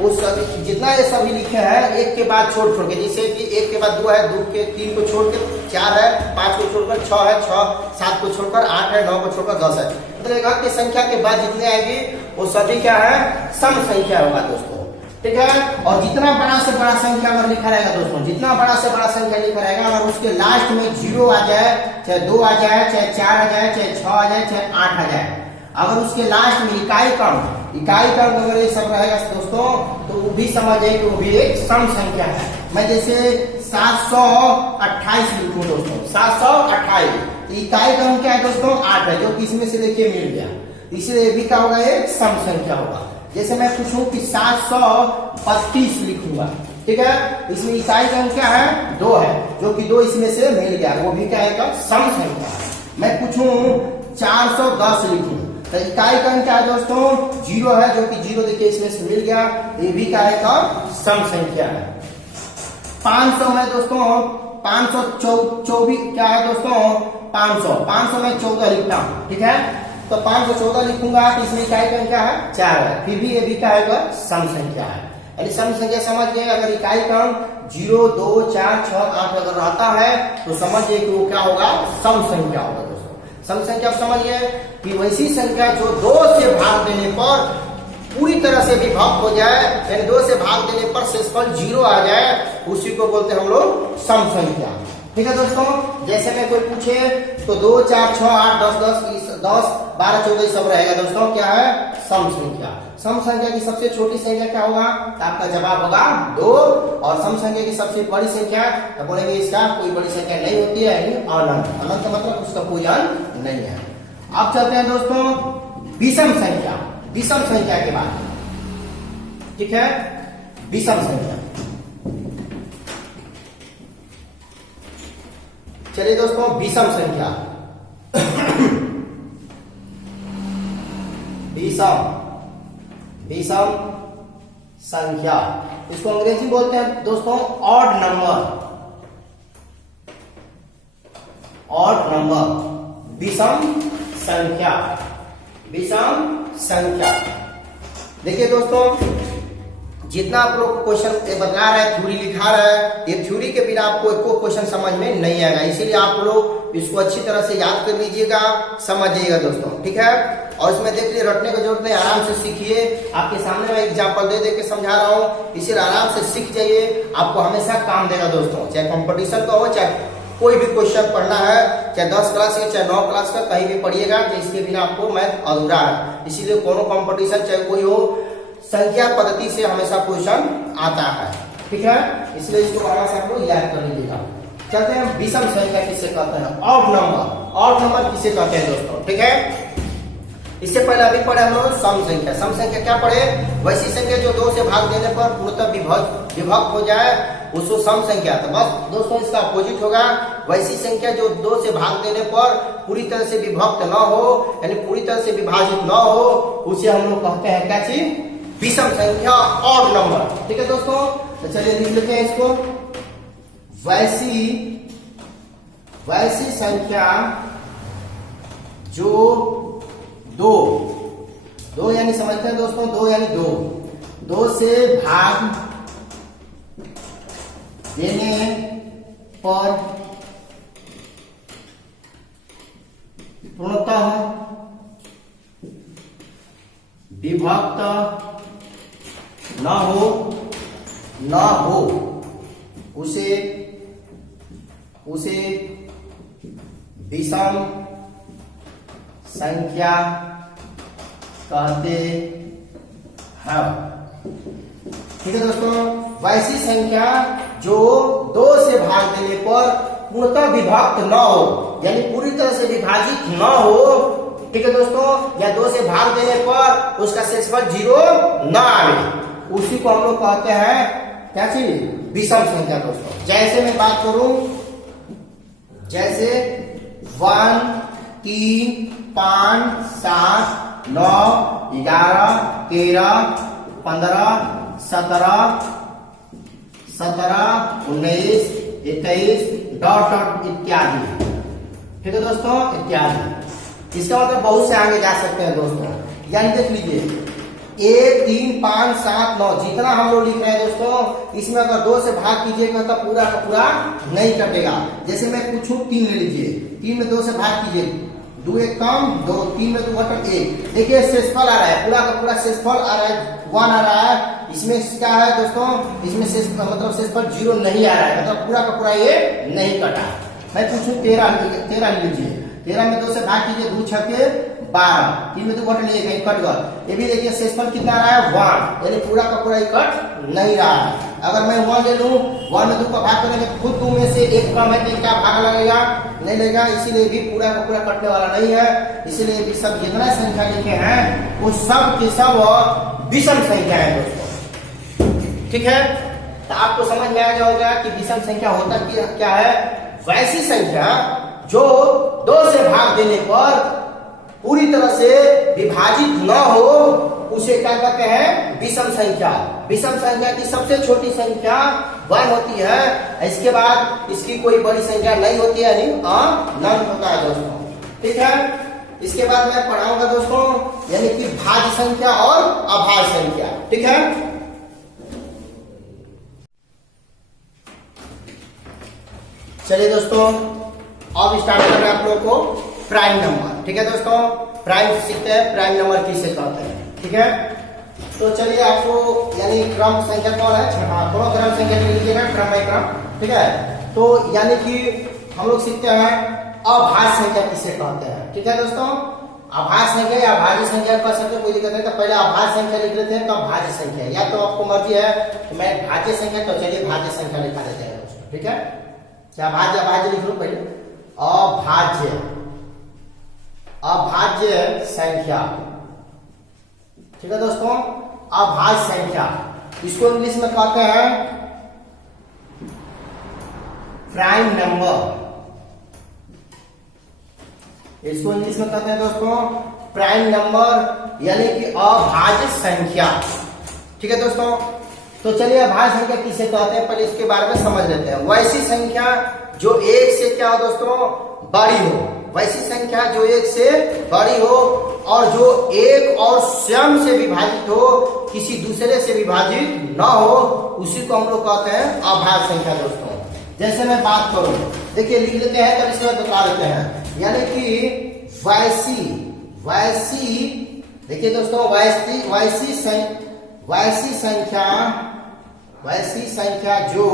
वो सभी, जितना ये सभी लिखे हैं एक के बाद छोड़ के, जैसे कि एक के बाद 2 है, 2 के 3 को छोड़ के 4 है, 5 को छोड़कर 6 है, 6 7 को छोड़कर 8 है, 9 को छोड़कर 10 है। मतलब एक अंक की संख्या के बाद जितने आएगी वो सभी क्या है? सम संख्या होगा दोस्तों। ठीक है, और जितना बड़ा से बड़ा संख्या अगर लिखा रहेगा दोस्तों, जितना बड़ा से बड़ा संख्या लिखा रहेगा, अगर उसके लास्ट में जीरो आ जाए, चाहे 2 आ जाए, चाहे 4 आ जाए, चाहे 6 आ जाए, चाहे 8 आ जाए, अगर उसके लास्ट में इकाई क्रम अगर ये सब रहेगा दोस्तों, तो वो भी समझ जाए कि वो भी एक सम संख्या है। मैं जैसे 728 लिखूं दोस्तों, 728, तो इकाई क्रम क्या है दोस्तों? 8 है, जो कि इसमें से देखिए मिल गया, इसलिए ये भी क्या होगा? एक सम संख्या होगा। जैसे मैं पूछूं कि 732 लिखूंगा, ठीक है, इसमें इकाई क्रम क्या है? 2 है, जो कि 2 इसमें से मिल गया, वो भी क्या है? सम संख्या है। मैं पूछूं 410 लिखूं, तो इकाई क्रम क्या है दोस्तों? 0 है, जो कि 0 देखिए इसमें से मिल गया, ये भी क्या है? सम संख्या है। 500 में दोस्तों 524 क्या है दोस्तों? 500 में 14 लिखता हूं, ठीक है, तो 514 लिखूंगा तो इसमें इकाई क्रम क्या है? 4 है, फिर भी ये भी क्या है? सम संख्या है। यानी सम संख्या समझ गए, अगर इकाई क्रम 0, 2, 4, 6, 8 अगर रहता है तो समझिए कि वो क्या होगा? सम संख्या होगा दोस्तों। सम संख्या समझ गए कि वैसी संख्या जो 2 से भाग देने पर पूरी तरह से विभक्त हो जाए, यानी 2 से भाग देने पर शेषफल 0 आ जाए, उसी को बोलते हैं हम लोग सम संख्या। ठीक है दोस्तों, जैसे में कोई पूछे तो 2, 4, 6, 8, 10, 12, 14 सब रहेगा दोस्तों, क्या है? सम संख्या। सम संख्या की सबसे छोटी संख्या क्या होगा? तो आपका जवाब होगा 2, और सम संख्या की सबसे बड़ी संख्या तो बोलेंगे इसका कोई बड़ी संख्या नहीं होती है, अनंत। अनंत का मतलब उसका कोई अंत नहीं है। अब चलते हैं दोस्तों विषम संख्या, विषम संख्या के बाद, ठीक है, विषम संख्या। चलिए दोस्तों, विषम संख्या विषम संख्या, इसको अंग्रेजी बोलते हैं दोस्तों ऑड नंबर, ऑड नंबर, विषम संख्या, विषम संख्या। देखिए दोस्तों, जितना आप लोग क्वेश्चन बता रहे हैं, थ्योरी लिखा रहा है, ये थ्योरी के बिना आपको एक क्वेश्चन समझ में नहीं आएगा, इसीलिए आप लोग इसको अच्छी तरह से याद कर लीजिएगा, समझिएगा दोस्तों, ठीक है। और इसमें देख लीजिए, रटने की जरूरत नहीं, आराम से सीखिए। आपके सामने मैं एग्जांपल दे दे के समझा रहा हूँ, इसे आराम से सीख जाइए, आपको हमेशा काम देगा दोस्तों। चाहे कंपटीशन का हो, चाहे कोई भी क्वेश्चन पढ़ना है, चाहे 10 क्लास का, चाहे 9 क्लास का, कहीं भी पढ़िएगा, तो इसके बिना आपको मैथ अधूरा है। इसीलिए कोनो कंपटीशन चाहे कोई हो, संख्या पद्धति से हमेशा क्वेश्चन आता है, ठीक है। इसलिए इसको आराम से आपको याद कर लीजिएगा। चलते हैं, विषम संख्या किसे कहते हैं, ऑड नंबर, ऑड नंबर किसे कहते हैं दोस्तों, ठीक है। इससे पहले अभी पढ़े हम लोग सम संख्या। सम संख्या क्या पढ़े, वैसी संख्या जो 2 से भाग देने पर पूर्णतः विभक्त हो जाए उसको सम संख्या। तो बस दोस्तों इसका अपोजिट होगा, वैसी संख्या जो 2 से भाग देने पर पूरी तरह से विभक्त न हो, यानी पूरी तरह से विभाजित न हो, उसे हम लोग कहते हैं क्या चीज, विषम संख्या, ऑड नंबर, ठीक है दोस्तों। तो चलिए लिख लेते हैं इसको, वैसी संख्या जो दो यानी समझते हैं दोस्तों, 2 यानी 2 से भाग देने पर पूर्णतः विभक्त न हो उसे विषम संख्या कहते हैं, ठीक है दोस्तों। वैसी संख्या जो 2 से भाग देने पर पूर्णतः विभक्त न हो, यानी पूरी तरह से विभाजित न हो, ठीक है दोस्तों, या 2 से भाग देने पर उसका शेषफल 0 न आए, उसी को हम लोग कहते हैं क्या चीज, विषम संख्या दोस्तों। जैसे मैं बात करूं, जैसे 1 3 5 7 9 11 13 15 17 19 21 डॉट डॉट इत्यादि, ठीक है दोस्तों, इत्यादि। इसका मतलब बहुत से आगे जा सकते हैं दोस्तों। यानी देख लीजिए, 1 3 5 7 9 जितना हम लोग लिख रहे हैं दोस्तों, इसमें अगर 2 से भाग कीजिएगा तो पूरा का पूरा नहीं कटेगा। जैसे मैं पूछूं 3 ले लीजिए, 3 में 2 से भाग कीजिए, 2 1 कम 2, 3 में 2 घटक 1। देखिए शेषफल आ रहा है, पूरा का पूरा शेषफल आ रहा है 1 आ रहा है। इसमें क्या है दोस्तों, इसमें मतलब शेषफल 0 नहीं आ रहा है, मतलब पूरा का पूरा ये नहीं कटा। मैं पूछूं 13 लीजिए, 13 में 2 से भाग कीजिए, 2 छक्के 12, 3 में 2 घट लीजिए, कहीं कट गया। ये भी देखिए शेषफल कितना आ रहा है 1, यानी पूरा का पूरा कट नहीं रहा है। अगर मैं 1 ले लूं, 1 में 2 का भाग करेंगे, खुद 2 में से 1 कम है, तो क्या भाग लगेगा, नहीं लगेगा, इसीलिए भी पूरा का पूरा कटने वाला नहीं है। इसीलिए भी सब जितना संख्या लिखे हैं वो सब के सब विषम संख्या है दोस्तों, ठीक है। तो आपको समझ में आ गया होगा कि विषम संख्या होता क्या है, वैसी संख्या जो 2 से भाग देने पर पूरी तरह से विभाजित न हो, उसे क्या कहते हैं, विषम संख्या। विषम संख्या की सबसे छोटी संख्या 1 होती है, इसके बाद इसकी कोई बड़ी संख्या नहीं होती है, यानी नन होता है दोस्तों, ठीक है। इसके बाद मैं पढ़ाऊंगा दोस्तों, यानी कि भाज्य संख्या और अभाज्य संख्या, ठीक है। चलिए दोस्तों, अब स्टार्ट कर रहे हैं आप लोगों को प्राइम नंबर, ठीक है दोस्तों। प्राइम सीखते हैं, प्राइम नंबर किसे कहते हैं, ठीक है। तो चलिए आपको, यानी क्रम संख्या कौन है, थोड़ा क्रम संख्या लीजिएगा, क्रम बाय क्रम, ठीक है। तो यानी कि हम लोग सीखते हैं अभाज्य संख्या किसे कहते हैं, ठीक है दोस्तों। अभाज्य संख्या या भाज्य संख्या कह सकते हैं, कोई दिक्कत नहीं। तो पहले अभाज्य संख्या लिख लेते हैं, तो भाज्य संख्या, या तो आपको मर्जी है तो मैं भाज्य संख्या, तो चलिए भाज्य संख्या लिखा देते हैं दोस्तों, ठीक है। क्या भाज्य अभाज्य लिख लो पहले, अभाज्य संख्या, ठीक है दोस्तों। अभाज्य संख्या, इसको इंग्लिश में कहते हैं प्राइम नंबर, इसको इंग्लिश में कहते हैं दोस्तों प्राइम नंबर, यानी कि अभाज्य संख्या, ठीक है दोस्तों। तो चलिए अभाज्य संख्या किसे कहते हैं, पहले इसके बारे में समझ लेते हैं। वैसी संख्या जो 1 से क्या हो दोस्तों, बड़ी हो, वैसी संख्या जो एक से बड़ी हो और जो एक और स्वयं से विभाजित हो, किसी दूसरे से विभाजित न हो, उसी को हम लोग कहते हैं अभाज्य संख्या दोस्तों। जैसे मैं बात करूं, देखिए लिख लेते हैं तब इसके बाद बता देते हैं, यानी कि वैसी देखिए दोस्तों वैसी संख्या वैसी संख्या जो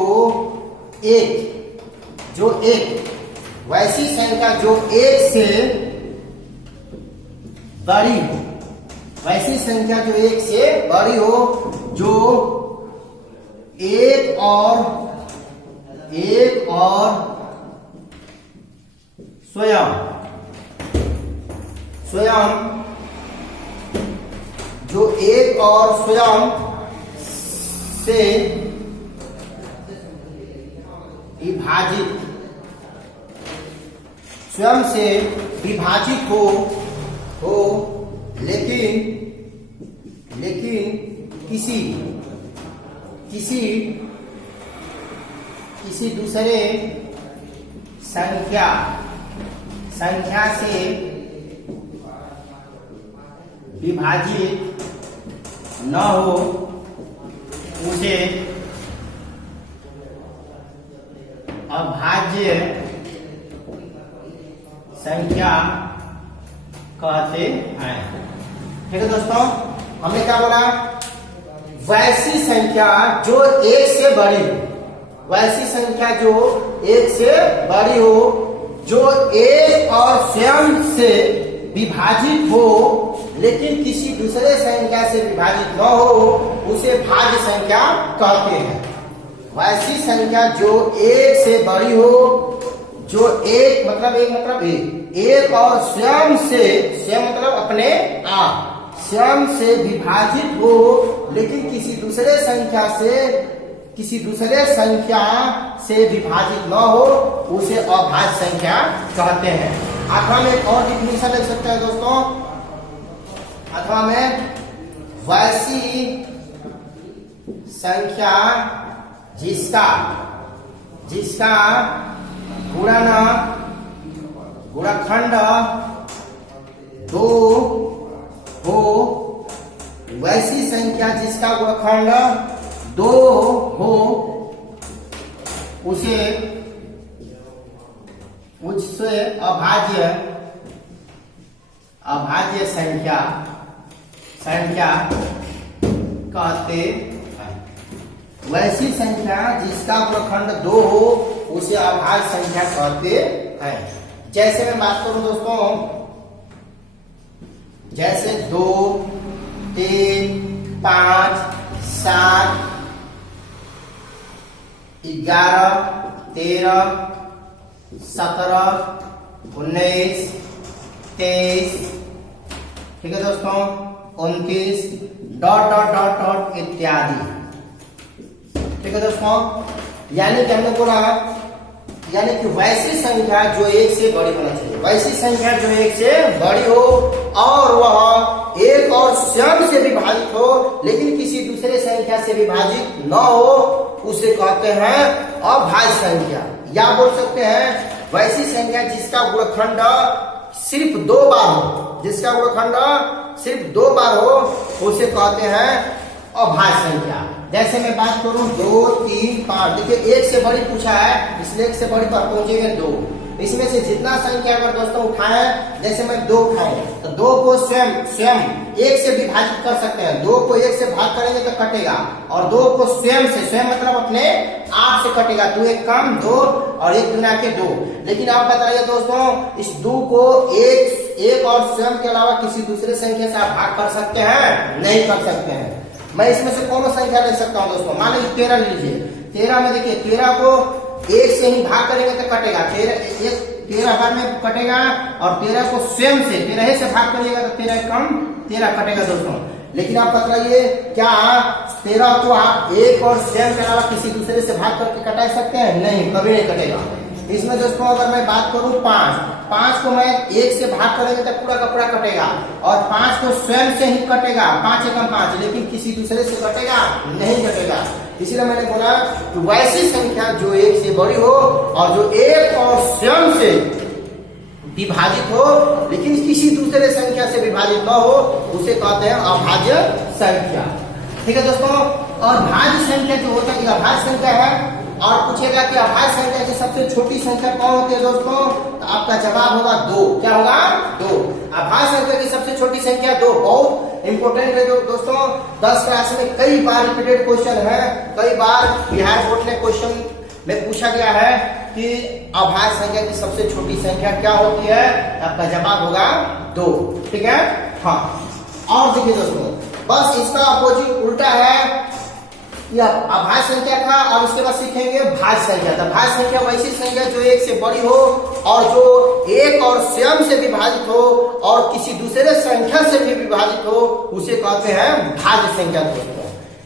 एक से बड़ी हो, वैसी संख्या जो एक से बड़ी हो, जो एक और स्वयं जो एक और स्वयं से विभाजित हो लेकिन किसी दूसरे संख्या से विभाजित न हो, उसे अभाज्य संख्या कहते हैं। ठीक है दोस्तों, हमने क्या बोला, वैसी संख्या जो एक से बड़ी हो, वैसी संख्या जो एक से बड़ी हो, जो एक और स्वयं से विभाजित हो लेकिन किसी दूसरे संख्या से विभाजित न हो, उसे भाज्य संख्या कहते हैं। वैसी संख्या जो एक से बड़ी हो, जो एक और स्वयं मतलब अपने आप, स्वयं से विभाजित हो लेकिन किसी दूसरे संख्या से विभाजित न हो, उसे अभाज्य संख्या कहते हैं। अथवा में एक और डिफिनेशन लिख सकते हैं दोस्तों, अथवा में वैसी संख्या जिसका गुणनखंड 2 हो, वैसी संख्या जिसका गुणनखंड 2 हो, उसे अभाज्य संख्या कहते हैं। वैसी संख्या जिसका गुणनखंड 2 हो, उसे अभाज्य संख्या कहते हैं। जैसे मैं बात करूं दोस्तों, जैसे 2, 3, 5, 7, 11, 13, 17, 19, 23, ठीक है दोस्तों, 29 ... इत्यादि। ठीक है दोस्तों, यानी कि हमने बोला, यानी कि वैसी संख्या जो एक से बड़ी होना चाहिए, वैसी संख्या जो एक से बड़ी हो और वह एक और स्वयं से विभाजित हो लेकिन किसी दूसरे संख्या से विभाजित न हो, उसे कहते हैं अभाज्य संख्या। या बोल सकते हैं वैसी संख्या जिसका गुणनखंड सिर्फ 2 बार हो, जिसका गुणनखंड सिर्फ 2 बार हो, उसे कहते हैं अभाज्य संख्या। जैसे मैं बात करूं 2, 3, 5, देखिए एक से बड़ी पूछा है, इसलिए एक से बड़ी पर पहुंचेंगे 2। इसमें से जितना संख्या अगर दोस्तों उठाए, जैसे मैं 2 उठाऊं तो 2 को स्वयं एक से विभाजित कर सकते हैं। 2 को 1 से भाग करेंगे तो कटेगा, और 2 को स्वयं मतलब अपने आप से कटेगा। 2 1 कम 2 और 1 गुना के 2। लेकिन आप बताइए दोस्तों, इस 2 को एक और स्वयं के अलावा किसी दूसरे संख्या से आप भाग कर सकते हैं? नहीं कर सकते हैं। मैं इसमें से कौन संख्या ले सकता हूं दोस्तों? मान लीजिए 13 लीजिए। 13 में देखिए 13 को 1 से ही भाग करेंगे तो कटेगा, 13 बार में कटेगा, और 13 को स्वयं से 13 से भाग करिएगा तो 13 कम 13 कटेगा दोस्तों। लेकिन आप बताइए, क्या 13 को आप एक और स्वयं के अलावा किसी दूसरे से भाग करके कटा सकते हैं? नहीं, कभी नहीं कटेगा। इसमें दोस्तों अगर मैं बात करूं 5 को मैं 1 से भाग करेंगे तो पूरा का पूरा कटेगा, और 5 को स्वयं से ही कटेगा, 5 एकम 5, लेकिन किसी दूसरे से कटेगा? नहीं कटेगा। इसीलिए मैंने बोला कि वैसी संख्या जो 1 से बड़ी हो और जो एक और स्वयं से विभाजित हो लेकिन किसी दूसरे संख्या से विभाजित न हो उसे कहते हैं अभाज्य संख्या। ठीक है दोस्तों। और भाज्य संख्या जो होता है ये अभाज्य संख्या है। और पूछेगा कि अभाज्य संख्या की सबसे छोटी संख्या कौन होती है दोस्तों, तो आपका जवाब होगा 2। क्या होगा? 2। अभाज्य संख्या की सबसे छोटी संख्या 2 बहुत इंपोर्टेंट है दोस्तों। 10 क्लास में कई बार रिपीटेड क्वेश्चन है, कई बार बिहार बोर्ड ने क्वेश्चन में पूछा गया है कि अभाज्य संख्या की सबसे छोटी संख्या क्या होती है, आपका जवाब होगा 2। ठीक है। हाँ, और देखिए दोस्तों बस इसका अपोजिट उल्टा है यह अभाज्य संख्या का। और उसके बाद सीखेंगे भाज्य संख्या। तो भाज्य संख्या वैसी संख्या जो एक से बड़ी हो और जो एक और स्वयं से विभाजित हो और किसी दूसरे संख्या से भी विभाजित हो उसे कहते हैं भाज्य संख्या दोस्तों।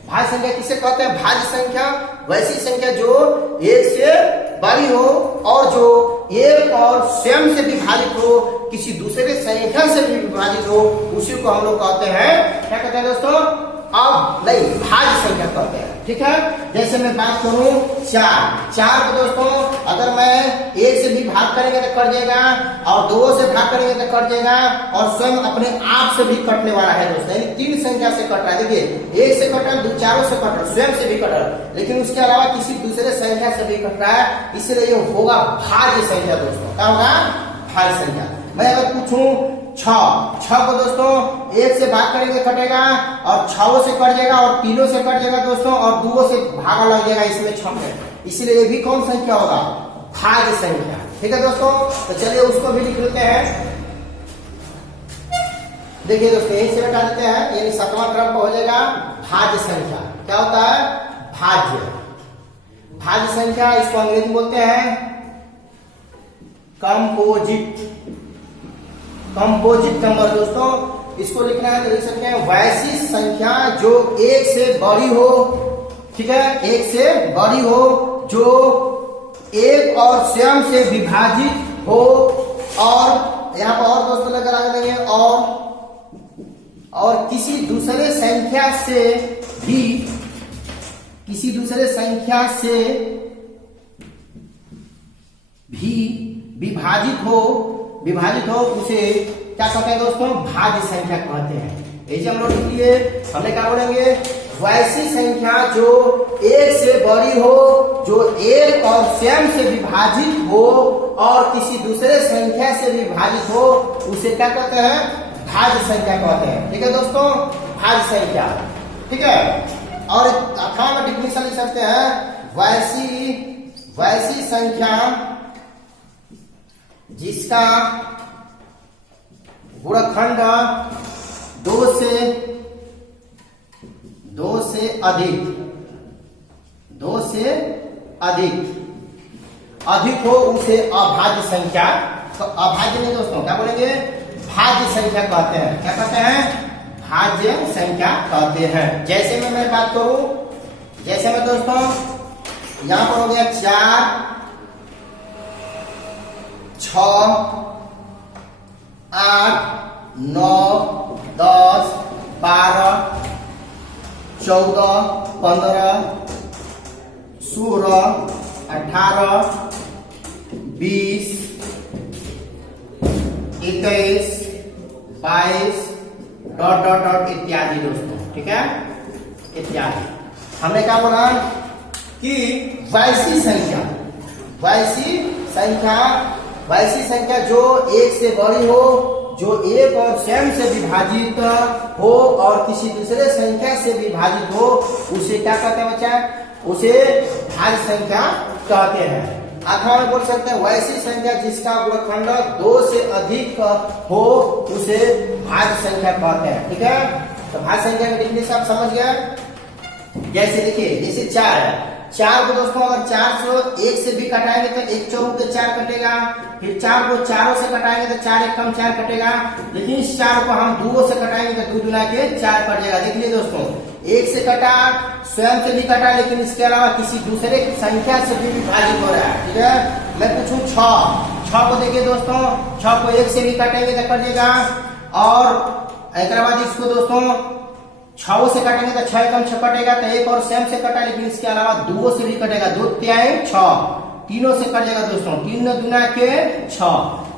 भाज्य संख्या किसे कहते हैं? भाज्य संख्या वैसी संख्या जो एक से बड़ी हो और जो एक और स्वयं से विभाजित हो किसी दूसरे संख्या से भी विभाजित हो उसी को हम लोग कहते हैं, क्या कहते हैं दोस्तों? अब नहीं, भाज्य संख्या कहते हैं। ठीक है। जैसे मैं बात करूं 4 को दोस्तों अगर मैं 1 से भी भाग करेंगे तो कट जाएगा और 2 से भाग करेंगे तो कट जाएगा और स्वयं अपने आप से भी कटने वाला है दोस्तों। यानी 3 संख्या से कट रहा है। देखिए 1 से कट रहा है, 2 4 से कट रहा है, स्वयं से भी कट रहा है, लेकिन उसके अलावा किसी दूसरे संख्या से भी कट रहा है, इसलिए ये होगा भाज्य संख्या दोस्तों। क्या होगा? भाज्य संख्या। मैं अगर पूछूं 6 को दोस्तों 1 से भाग करेंगे कटेगा और 6 से कट जाएगा और 3 से कट जाएगा दोस्तों और 2 से भागा लग जाएगा इसमें 6 में, इसलिए ये भी कौन संख्या होगा? भाज्य संख्या। ठीक है दोस्तों। तो चलिए उसको भी लिख लेते हैं। देखिए दोस्तों यही से हटा देते हैं, यानी 7वां क्रम पर हो जाएगा भाज्य संख्या। क्या होता है? भाज्य। भाज्य संख्या इसको अंग्रेजी बोलते हैं कंपोजिट। कंपोजिट नंबर दोस्तों इसको लिखना है तो लिख सकते हैं वैसी संख्या जो 1 से बड़ी हो। ठीक है। 1 से बड़ी हो जो एक और स्वयं से विभाजित हो और यहाँ पर और दोस्तों लेकर आ जाएंगे और किसी दूसरे संख्या से भी विभाजित हो उसे क्या कहते हैं दोस्तों? भाज्य संख्या कहते हैं। ऐसे हम लोग लिख लिए। हमने क्या बोलेंगे? वैसी संख्या जो 1 से बड़ी हो जो एक और स्वयं से विभाजित हो और किसी दूसरे संख्या से विभाजित हो उसे क्या कहते हैं? भाज्य संख्या कहते हैं। ठीक है दोस्तों, भाज्य संख्या। ठीक है। और अथवा में डिफिनेशन लिख सकते हैं वैसी संख्या जिसका गुणनखंड 2 से अधिक हो उसे अभाज्य संख्या। तो अभाज्य नहीं दोस्तों, क्या बोलेंगे? भाज्य संख्या कहते हैं। क्या कहते हैं? भाज्य संख्या कहते हैं। जैसे में मैं बात करूं, जैसे में दोस्तों यहां पर हो गया 4 6 8 9 10 12 14 15 16 18 20 21 22 डॉट इत्यादि दोस्तों। ठीक है, इत्यादि। हमने क्या बोला कि वैसी संख्या जो 1 से बड़ी हो जो एक और स्वयं से विभाजित हो और किसी दूसरे संख्या से विभाजित हो उसे क्या कहते हैं बच्चा? उसे भाज्य संख्या कहते हैं। अथवा में बोल सकते हैं वैसी संख्या जिसका गुणनखंड 2 से अधिक हो उसे भाज्य संख्या कहते हैं। ठीक है, तो भाज्य संख्या का डिफिनेशन आप समझ गए। जैसे देखिए, जैसे 4 है, 4 को दोस्तों अगर 4 से 1 से भी कटाएंगे तो 1 चौक के 4 कटेगा, फिर 4 को 4 से कटाएंगे तो 4 1 कम 4 कटेगा, लेकिन इस 4 को हम 2 से कटाएंगे तो 2 दूना के 4 कट जाएगा। देख लीजिए दोस्तों, 1 से कटा, स्वयं से भी कटा, लेकिन इसके अलावा किसी दूसरे की संख्या से भी विभाजित हो रहा है। ठीक है, मैं पूछूं 6 को देखिए दोस्तों, 6 को 1 से भी काटेंगे तो कट जाएगा और एक बाद इसको दोस्तों 6 से काटेंगे तो 6 कम 6 कटेगा, तो 1 और स्वयं से कटा, लेकिन इसके अलावा 2 से भी कटेगा, 2 3 6, तीनों से कट जाएगा दोस्तों, 3 दूना के 6,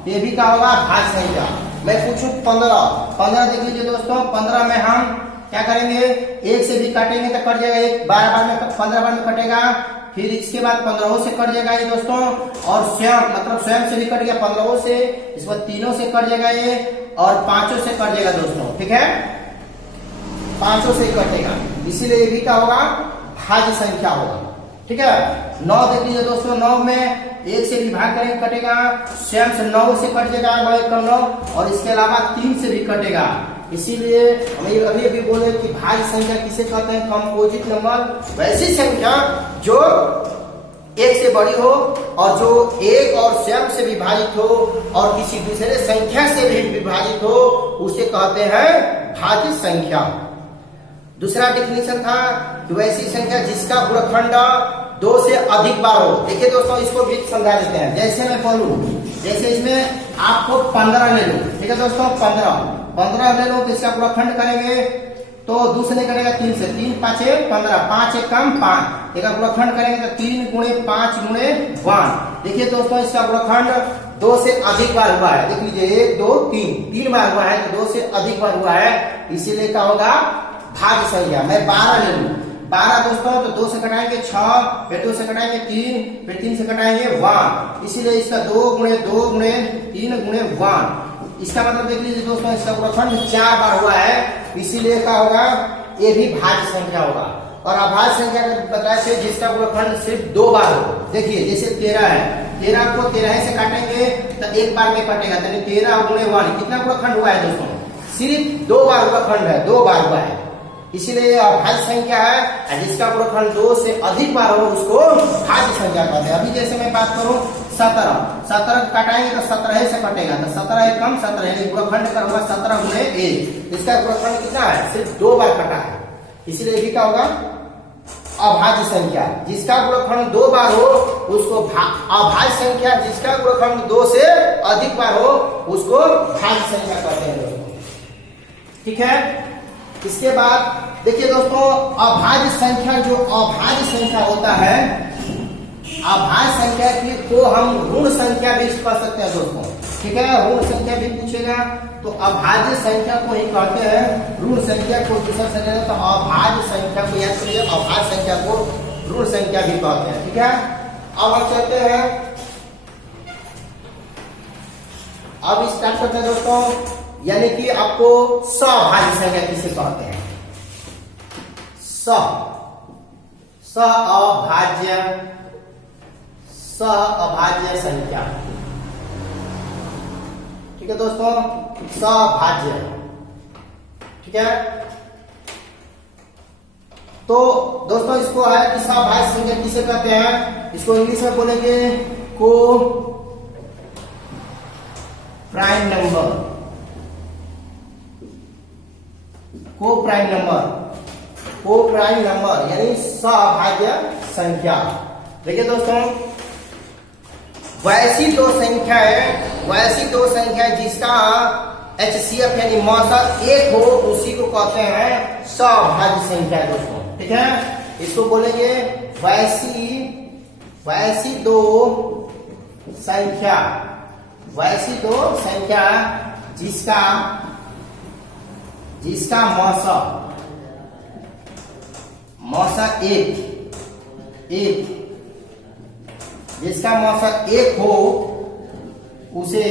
ये भी क्या होगा, भाज्य संख्या। मैं पूछूं 15 देख लीजिए दोस्तों, 15 में हम क्या करेंगे, एक से भी काटेंगे तो कट जाएगा, एक 12 बार में 15 बार में कटेगा, फिर इसके बाद 15 से कट जाएगा ये दोस्तों, और स्वयं मतलब स्वयं से भी कट गया 15 से, इस बार 3 से कट जाएगा ये, और 5 से कट जाएगा दोस्तों, ठीक है, 5 से कटेगा, इसीलिए ये भी क्या होगा, भाज्य संख्या होगा, ठीक है। 9 देख लीजिए दोस्तों, 9 में एक से विभाग करेंगे कटेगा, स्वयं से 9 से कट जाएगा 9 और इसके अलावा 3 से भी कटेगा, इसीलिए हमें अभी अभी बोले कि भाज्य संख्या किसे कहते हैं, कंपोजिट नंबर, वैसी संख्या जो एक से बड़ी हो और जो एक और स्वयं से विभाजित हो और किसी दूसरे संख्या से भी विभाजित हो, उसे कहते हैं भाज्य संख्या। दूसरा डेफिनेशन था कि वैसी संख्या जिसका गुणनखंड 2 से अधिक बार हो। देखिए दोस्तों, इसको भी समझा देते हैं। जैसे मैं बोलूं, जैसे इसमें आपको 15 ले लो, ठीक है दोस्तों, 15 ले लो तो इसका गुणनखंड करेंगे तो 2 से नहीं करेगा 3 से, 3 5 15, 5 1 कम 5, इसका गुणनखंड करेंगे तो 3 गुणे 5 गुणे 1। देखिए दोस्तों, इसका गुणनखंड 2 से अधिक बार हुआ है, देख लीजिए 1 2 3 बार हुआ है, तो 2 से अधिक बार हुआ है, इसीलिए क्या होगा, भाज्य संख्या। मैं 12 ले लूं, 12 दोस्तों, तो 2 से कटाएंगे 6, फिर 2 से कटाएंगे 3, फिर 3 से कटाएंगे 1, इसीलिए इसका 2 गुणे 3 गुणे 1, इसका मतलब देख लीजिए दोस्तों, इसका गुणनखंड 4 बार हुआ है, इसीलिए क्या होगा, ये भी भाज्य संख्या होगा। और अभाज्य संख्या का बताया थे जिसका गुणनखंड सिर्फ 2 बार हो। देखिए जैसे 13 है, 13 को 13 से काटेंगे तो एक बार में कटेगा, तो 13 गुणे 1 कितना गुणनखंड हुआ है दोस्तों, सिर्फ 2 बार गुणनखंड है, 2 बार हुआ है, इसीलिए अभाज्य संख्या है। जिसका गुणनखंड 2 से अधिक बार हो उसको भाज्य संख्या कहते हैं। अभी जैसे मैं बात करूं 17 काटाएंगे तो 17 से कटेगा, तो 17 1 कम 17, गुणनखंड का होगा 17 गुणे 1, इसका गुणनखंड कितना है, सिर्फ 2 बार कटा है, इसलिए भी क्या होगा, अभाज्य संख्या। जिसका गुणनखंड 2 बार हो उसको अभाज्य संख्या, जिसका गुणनखंड 2 से अधिक बार हो उसको भाज्य संख्या कहते हैं दोस्तों, ठीक है। इसके बाद देखिए दोस्तों, अभाज्य संख्या, जो अभाज्य संख्या होता है, अभाज्य संख्या की को हम ऋण संख्या भी कह सकते हैं दोस्तों, ठीक है, ऋण संख्या भी पूछेगा तो अभाज्य संख्या को ही कहते हैं ऋण संख्या को, दूसरा संख्या तो अभाज्य संख्या को याद करिए, अभाज्य संख्या को ऋण संख्या भी कहते हैं, ठीक है। अब हम चलते हैं, अब स्टार्ट करते हैं दोस्तों, यानी कि आपको सभाज्य संख्या किसे कहते हैं, अभाज्य संख्या, ठीक है दोस्तों, सभाज्य, ठीक है। तो दोस्तों इसको है कि सभाज्य संख्या किसे कहते हैं, इसको इंग्लिश में बोलेंगे को प्राइम नंबर, को प्राइम नंबर यानी सभाज्य संख्या। देखिए दोस्तों, वैसी दो संख्या जिसका HCF यानी मौसम 1 हो उसी को कहते हैं सभाज्य संख्या दोस्तों, ठीक है। इसको बोलेंगे वैसी दो संख्या जिसका मौसम 1 जिसका मौसम 1 हो उसे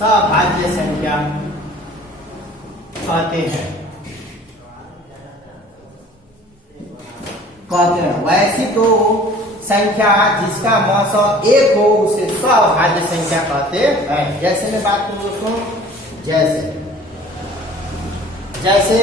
सभाज्य संख्या कहते हैं। वैसी तो संख्या जिसका मौसम 1 हो उसे सभाज्य संख्या कहते हैं। जैसे मैं बात करूं दोस्तों, जैसे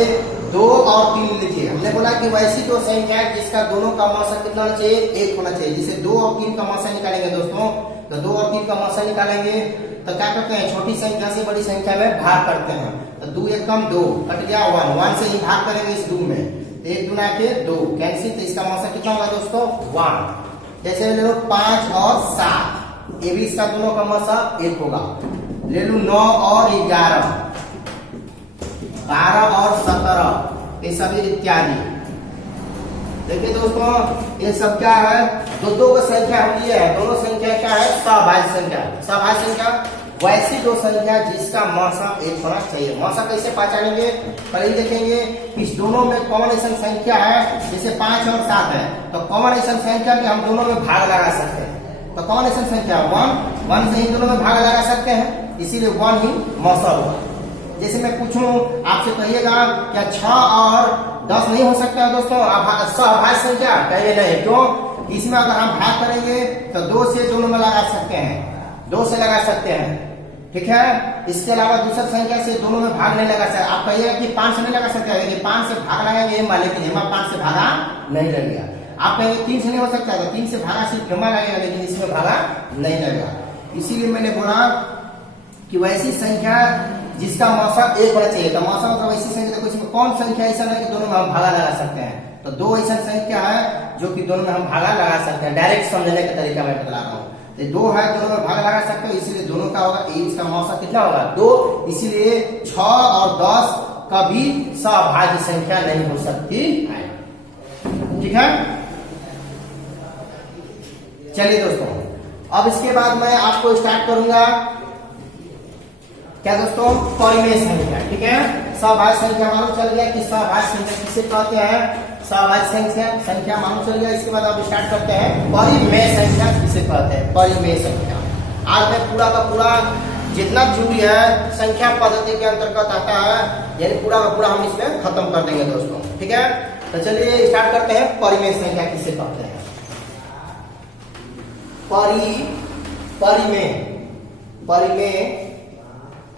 2 और 3 लीजिए, हमने बोला कि वैसी दो संख्या जिसका दोनों का मौसम कितना होना चाहिए, 1 होना चाहिए। जैसे 2 और 3 का मौसम निकालेंगे दोस्तों, तो 2 और 3 का मौसम निकालेंगे तो क्या करते हैं, छोटी संख्या से बड़ी संख्या में भाग करते हैं। तो 2 1 कम 2, कट गया 1 से ही भाग करेंगे इस 2 में, 1 दूना के 2 कैंसिल, तो इसका मौसम कितना होगा दोस्तों 1। जैसे ले लो 5 और 7, ये भी इसका दोनों का मौसम 1 होगा। ले लो 9 और 11, 12 और 17, ये सभी इत्यादि। देखिए दोस्तों, ये सब क्या है, दो का संख्या हम लिए है, दोनों संख्या क्या है, सभाज्य संख्या। सभाज्य संख्या वैसी दो संख्या जिसका मौसा एक होना चाहिए। मौसा कैसे पहचानेंगे, पहले देखेंगे इस दोनों में कौन ऐसा संख्या है, जैसे 5 और 7 है, तो कौन ऐसा संख्या कि हम दोनों में भाग लगा सकते हैं। तो कौन ऐसा संख्या 1 से ही दोनों में भाग लगा सकते हैं, इसीलिए 1 ही मौसा हुआ। जैसे मैं पूछूं आपसे, कहिएगा क्या 6 और 10 नहीं हो सकता है दोस्तों, सभाज्य संख्या, कहिए नहीं। क्यों, इसमें अगर हम भाग करेंगे तो 2 से दोनों में लगा सकते हैं, 2 से लगा सकते हैं, ठीक है। इसके अलावा दूसरी संख्या से दोनों में भाग नहीं लगा सकते। आप कहिएगा कि 5 से नहीं लगा सकते, लेकिन 5 से भाग लगाएंगे एम, लेकिन एमा 5 से भागा नहीं लगेगा। आप कहेंगे 3 से नहीं हो सकता, तो 3 से भागा सिर्फ एमा लगेगा, लेकिन इसमें भागा नहीं लगेगा। इसीलिए मैंने बोला कि वैसी संख्या जिसका मौसा एक होना चाहिए। तो मौसा मतलब वैसी संख्या, देखो इसमें कौन संख्या ऐसा है कि दोनों में हम भागा लगा सकते हैं। तो 2 ऐसा संख्या है जो कि दोनों में हम भागा लगा सकते हैं। डायरेक्ट समझने का तरीका मैं बता रहा हूँ। 2 है, दोनों में भाग लगा सकते हो, इसीलिए दोनों का होगा, इसका मौसा कितना होगा 2। इसीलिए 6 और 10 कभी सभाज्य संख्या नहीं हो सकती है, ठीक है। चलिए दोस्तों, अब इसके बाद मैं आपको स्टार्ट करूंगा क्या दोस्तों, परिमेय संख्या, ठीक है। सभाज्य संख्या मालूम चल गया कि सभाज्य संख्या किसे कहते हैं, सभाज्य संख्या मालूम चल गया। इसके बाद आप स्टार्ट करते हैं परिमेय संख्या किसे कहते हैं, परिमेय संख्या। आज मैं पूरा का पूरा जितना जरूरी है संख्या पद्धति के अंतर्गत आता है, यानी पूरा का पूरा हम इसमें खत्म कर देंगे दोस्तों, ठीक है। तो चलिए स्टार्ट करते हैं, परिमेय संख्या किसे कहते हैं। परिमेय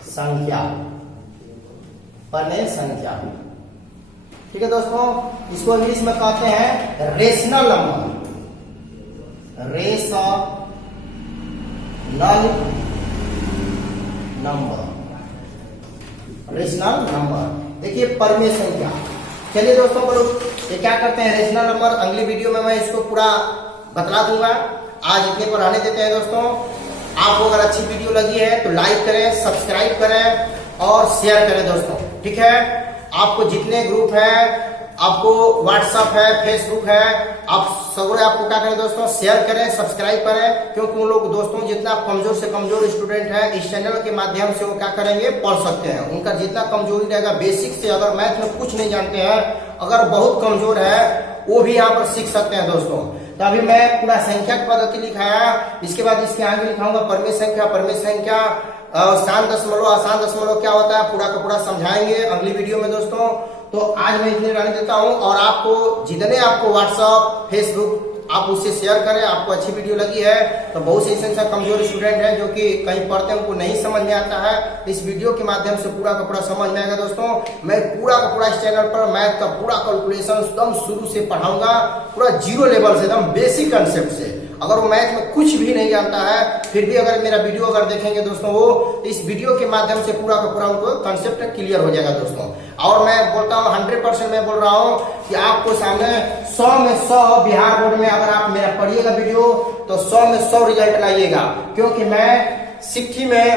संख्या, परिमेय संख्या, ठीक है दोस्तों। इसको इंग्लिश में कहते हैं rational number, rational number, rational number. देखिए परिमेय संख्या, चलिए दोस्तों बोलो ये क्या करते हैं रेशनल नंबर। अगली वीडियो में मैं इसको पूरा बतला दूंगा, आज इतने पर रहने देते हैं दोस्तों। आपको अगर अच्छी वीडियो लगी है तो लाइक करें, सब्सक्राइब करें और शेयर करें दोस्तों, ठीक है। आपको जितने ग्रुप है, आपको व्हाट्सएप है, फेसबुक है, आप सगरे आपको क्या करें दोस्तों, शेयर करें, सब्सक्राइब करें, क्योंकि उन लोग दोस्तों जितना कमजोर से कमजोर स्टूडेंट है इस चैनल के माध्यम से वो क्या करेंगे, पढ़ सकते हैं। उनका जितना कमजोरी रहेगा बेसिक से, अगर मैथ में कुछ नहीं जानते हैं, अगर बहुत कमजोर है, वो भी यहाँ पर सीख सकते हैं दोस्तों। तो अभी मैं पूरा संख्या की पद्धति लिखाया, इसके बाद इसके आगे लिखाऊंगा परिमेय संख्या, परिमेय संख्या, आसान दशमलव, आसान दशमलव क्या होता है पूरा का पूरा समझाएंगे अगली वीडियो में दोस्तों। तो आज मैं इतने रहने देता हूं, और आपको जितने आपको व्हाट्सएप, फेसबुक आप उससे शेयर करें। आपको अच्छी वीडियो लगी है तो बहुत से ऐसे कमजोर स्टूडेंट हैं जो कि कहीं पढ़ते हैं, उनको नहीं समझ में आता है, इस वीडियो के माध्यम से पूरा का पूरा समझ में आएगा दोस्तों। मैं पूरा का पूरा इस चैनल पर मैथ का पूरा कैलकुलेशन एकदम शुरू से पढ़ाऊंगा, पूरा 0 लेवल से, एकदम बेसिक कंसेप्ट से। अगर वो मैथ में कुछ भी नहीं जानता है फिर भी अगर मेरा वीडियो अगर देखेंगे दोस्तों, वो इस वीडियो के माध्यम से पूरा का पूरा उनको कंसेप्ट क्लियर हो जाएगा दोस्तों। और मैं बोलता हूँ 100% मैं बोल रहा हूँ कि आपको सामने 100 में 100 बिहार बोर्ड में अगर आप मेरा पढ़िएगा वीडियो तो 100 में 100 रिजल्ट लाइएगा, क्योंकि मैं सिक्की में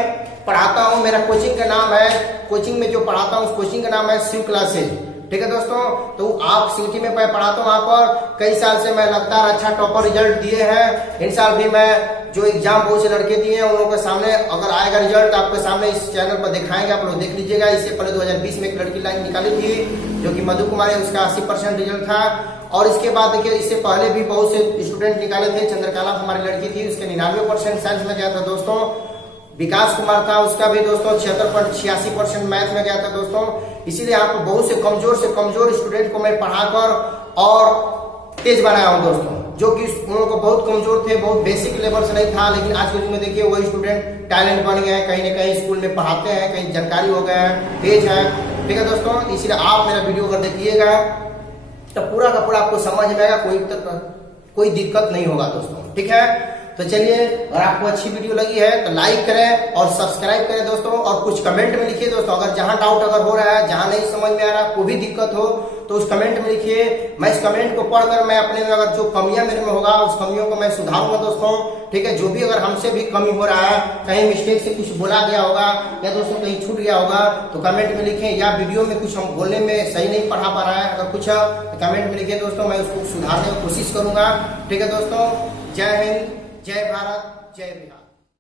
पढ़ाता हूँ। मेरा कोचिंग का नाम है, कोचिंग में जो पढ़ाता हूँ उस कोचिंग का नाम है शिव क्लासेज, ठीक है दोस्तों। तो आप सिटी में पढ़ाता हूँ, वहां पर कई साल से मैं लगातार अच्छा टॉपर रिजल्ट दिए हैं। इन साल भी मैं जो एग्जाम बहुत से लड़के दिए हैं उन लोगों के सामने अगर आएगा रिजल्ट आपके सामने इस चैनल पर दिखाएंगे, आप लोग देख लीजिएगा। इससे पहले 2020 में एक लड़की लाइन निकाली थी जो कि मधु कुमारी, उसका 80% रिजल्ट था। और इसके बाद देखिए इससे पहले भी बहुत से स्टूडेंट निकाले थे। चंद्रकला हमारी लड़की थी, उसके 99% साइंस में गया था दोस्तों। विकास कुमार था, उसका भी दोस्तों 76.86% मैथ में गया था दोस्तों। इसीलिए आपको बहुत से कमजोर स्टूडेंट को मैं पढ़ाकर और तेज बनाया हूं दोस्तों, जो कि उन लोगों को बहुत कमजोर थे, बहुत बेसिक लेवल से नहीं था, लेकिन आज के युग में देखिए वही स्टूडेंट टैलेंट बन गए हैं, कहीं ना कहीं स्कूल में पढ़ाते हैं, कहीं जानकारी हो गए हैं, तेज है, ठीक है दोस्तों। इसलिए आप मेरा वीडियो अगर देखिएगा तो पूरा का पूरा आपको समझ में आएगा, कोई दिक्कत नहीं होगा दोस्तों, ठीक है। तो चलिए, अगर आपको अच्छी वीडियो लगी है तो लाइक करें और सब्सक्राइब करें दोस्तों, और कुछ कमेंट में लिखिए दोस्तों। अगर जहां डाउट अगर हो रहा है, जहां नहीं समझ में आ रहा, कोई भी दिक्कत हो तो उस कमेंट में लिखिए। मैं इस कमेंट को पढ़कर मैं अपने में अगर जो कमियां मेरे में होगा उस कमियों को मैं सुधारूंगा दोस्तों। ठीक है, जो भी अगर हमसे भी कमी हो रहा है, कहीं मिस्टेक से कुछ बोला गया होगा या दोस्तों कहीं छूट गया होगा तो कमेंट में लिखें, या वीडियो में कुछ हम बोलने में सही नहीं पढ़ा पा रहा है अगर कुछ कमेंट में लिखिए दोस्तों, मैं उसको सुधारने की कोशिश करूंगा। ठीक है दोस्तों, जय हिंद, जय भारत, जय बिहार।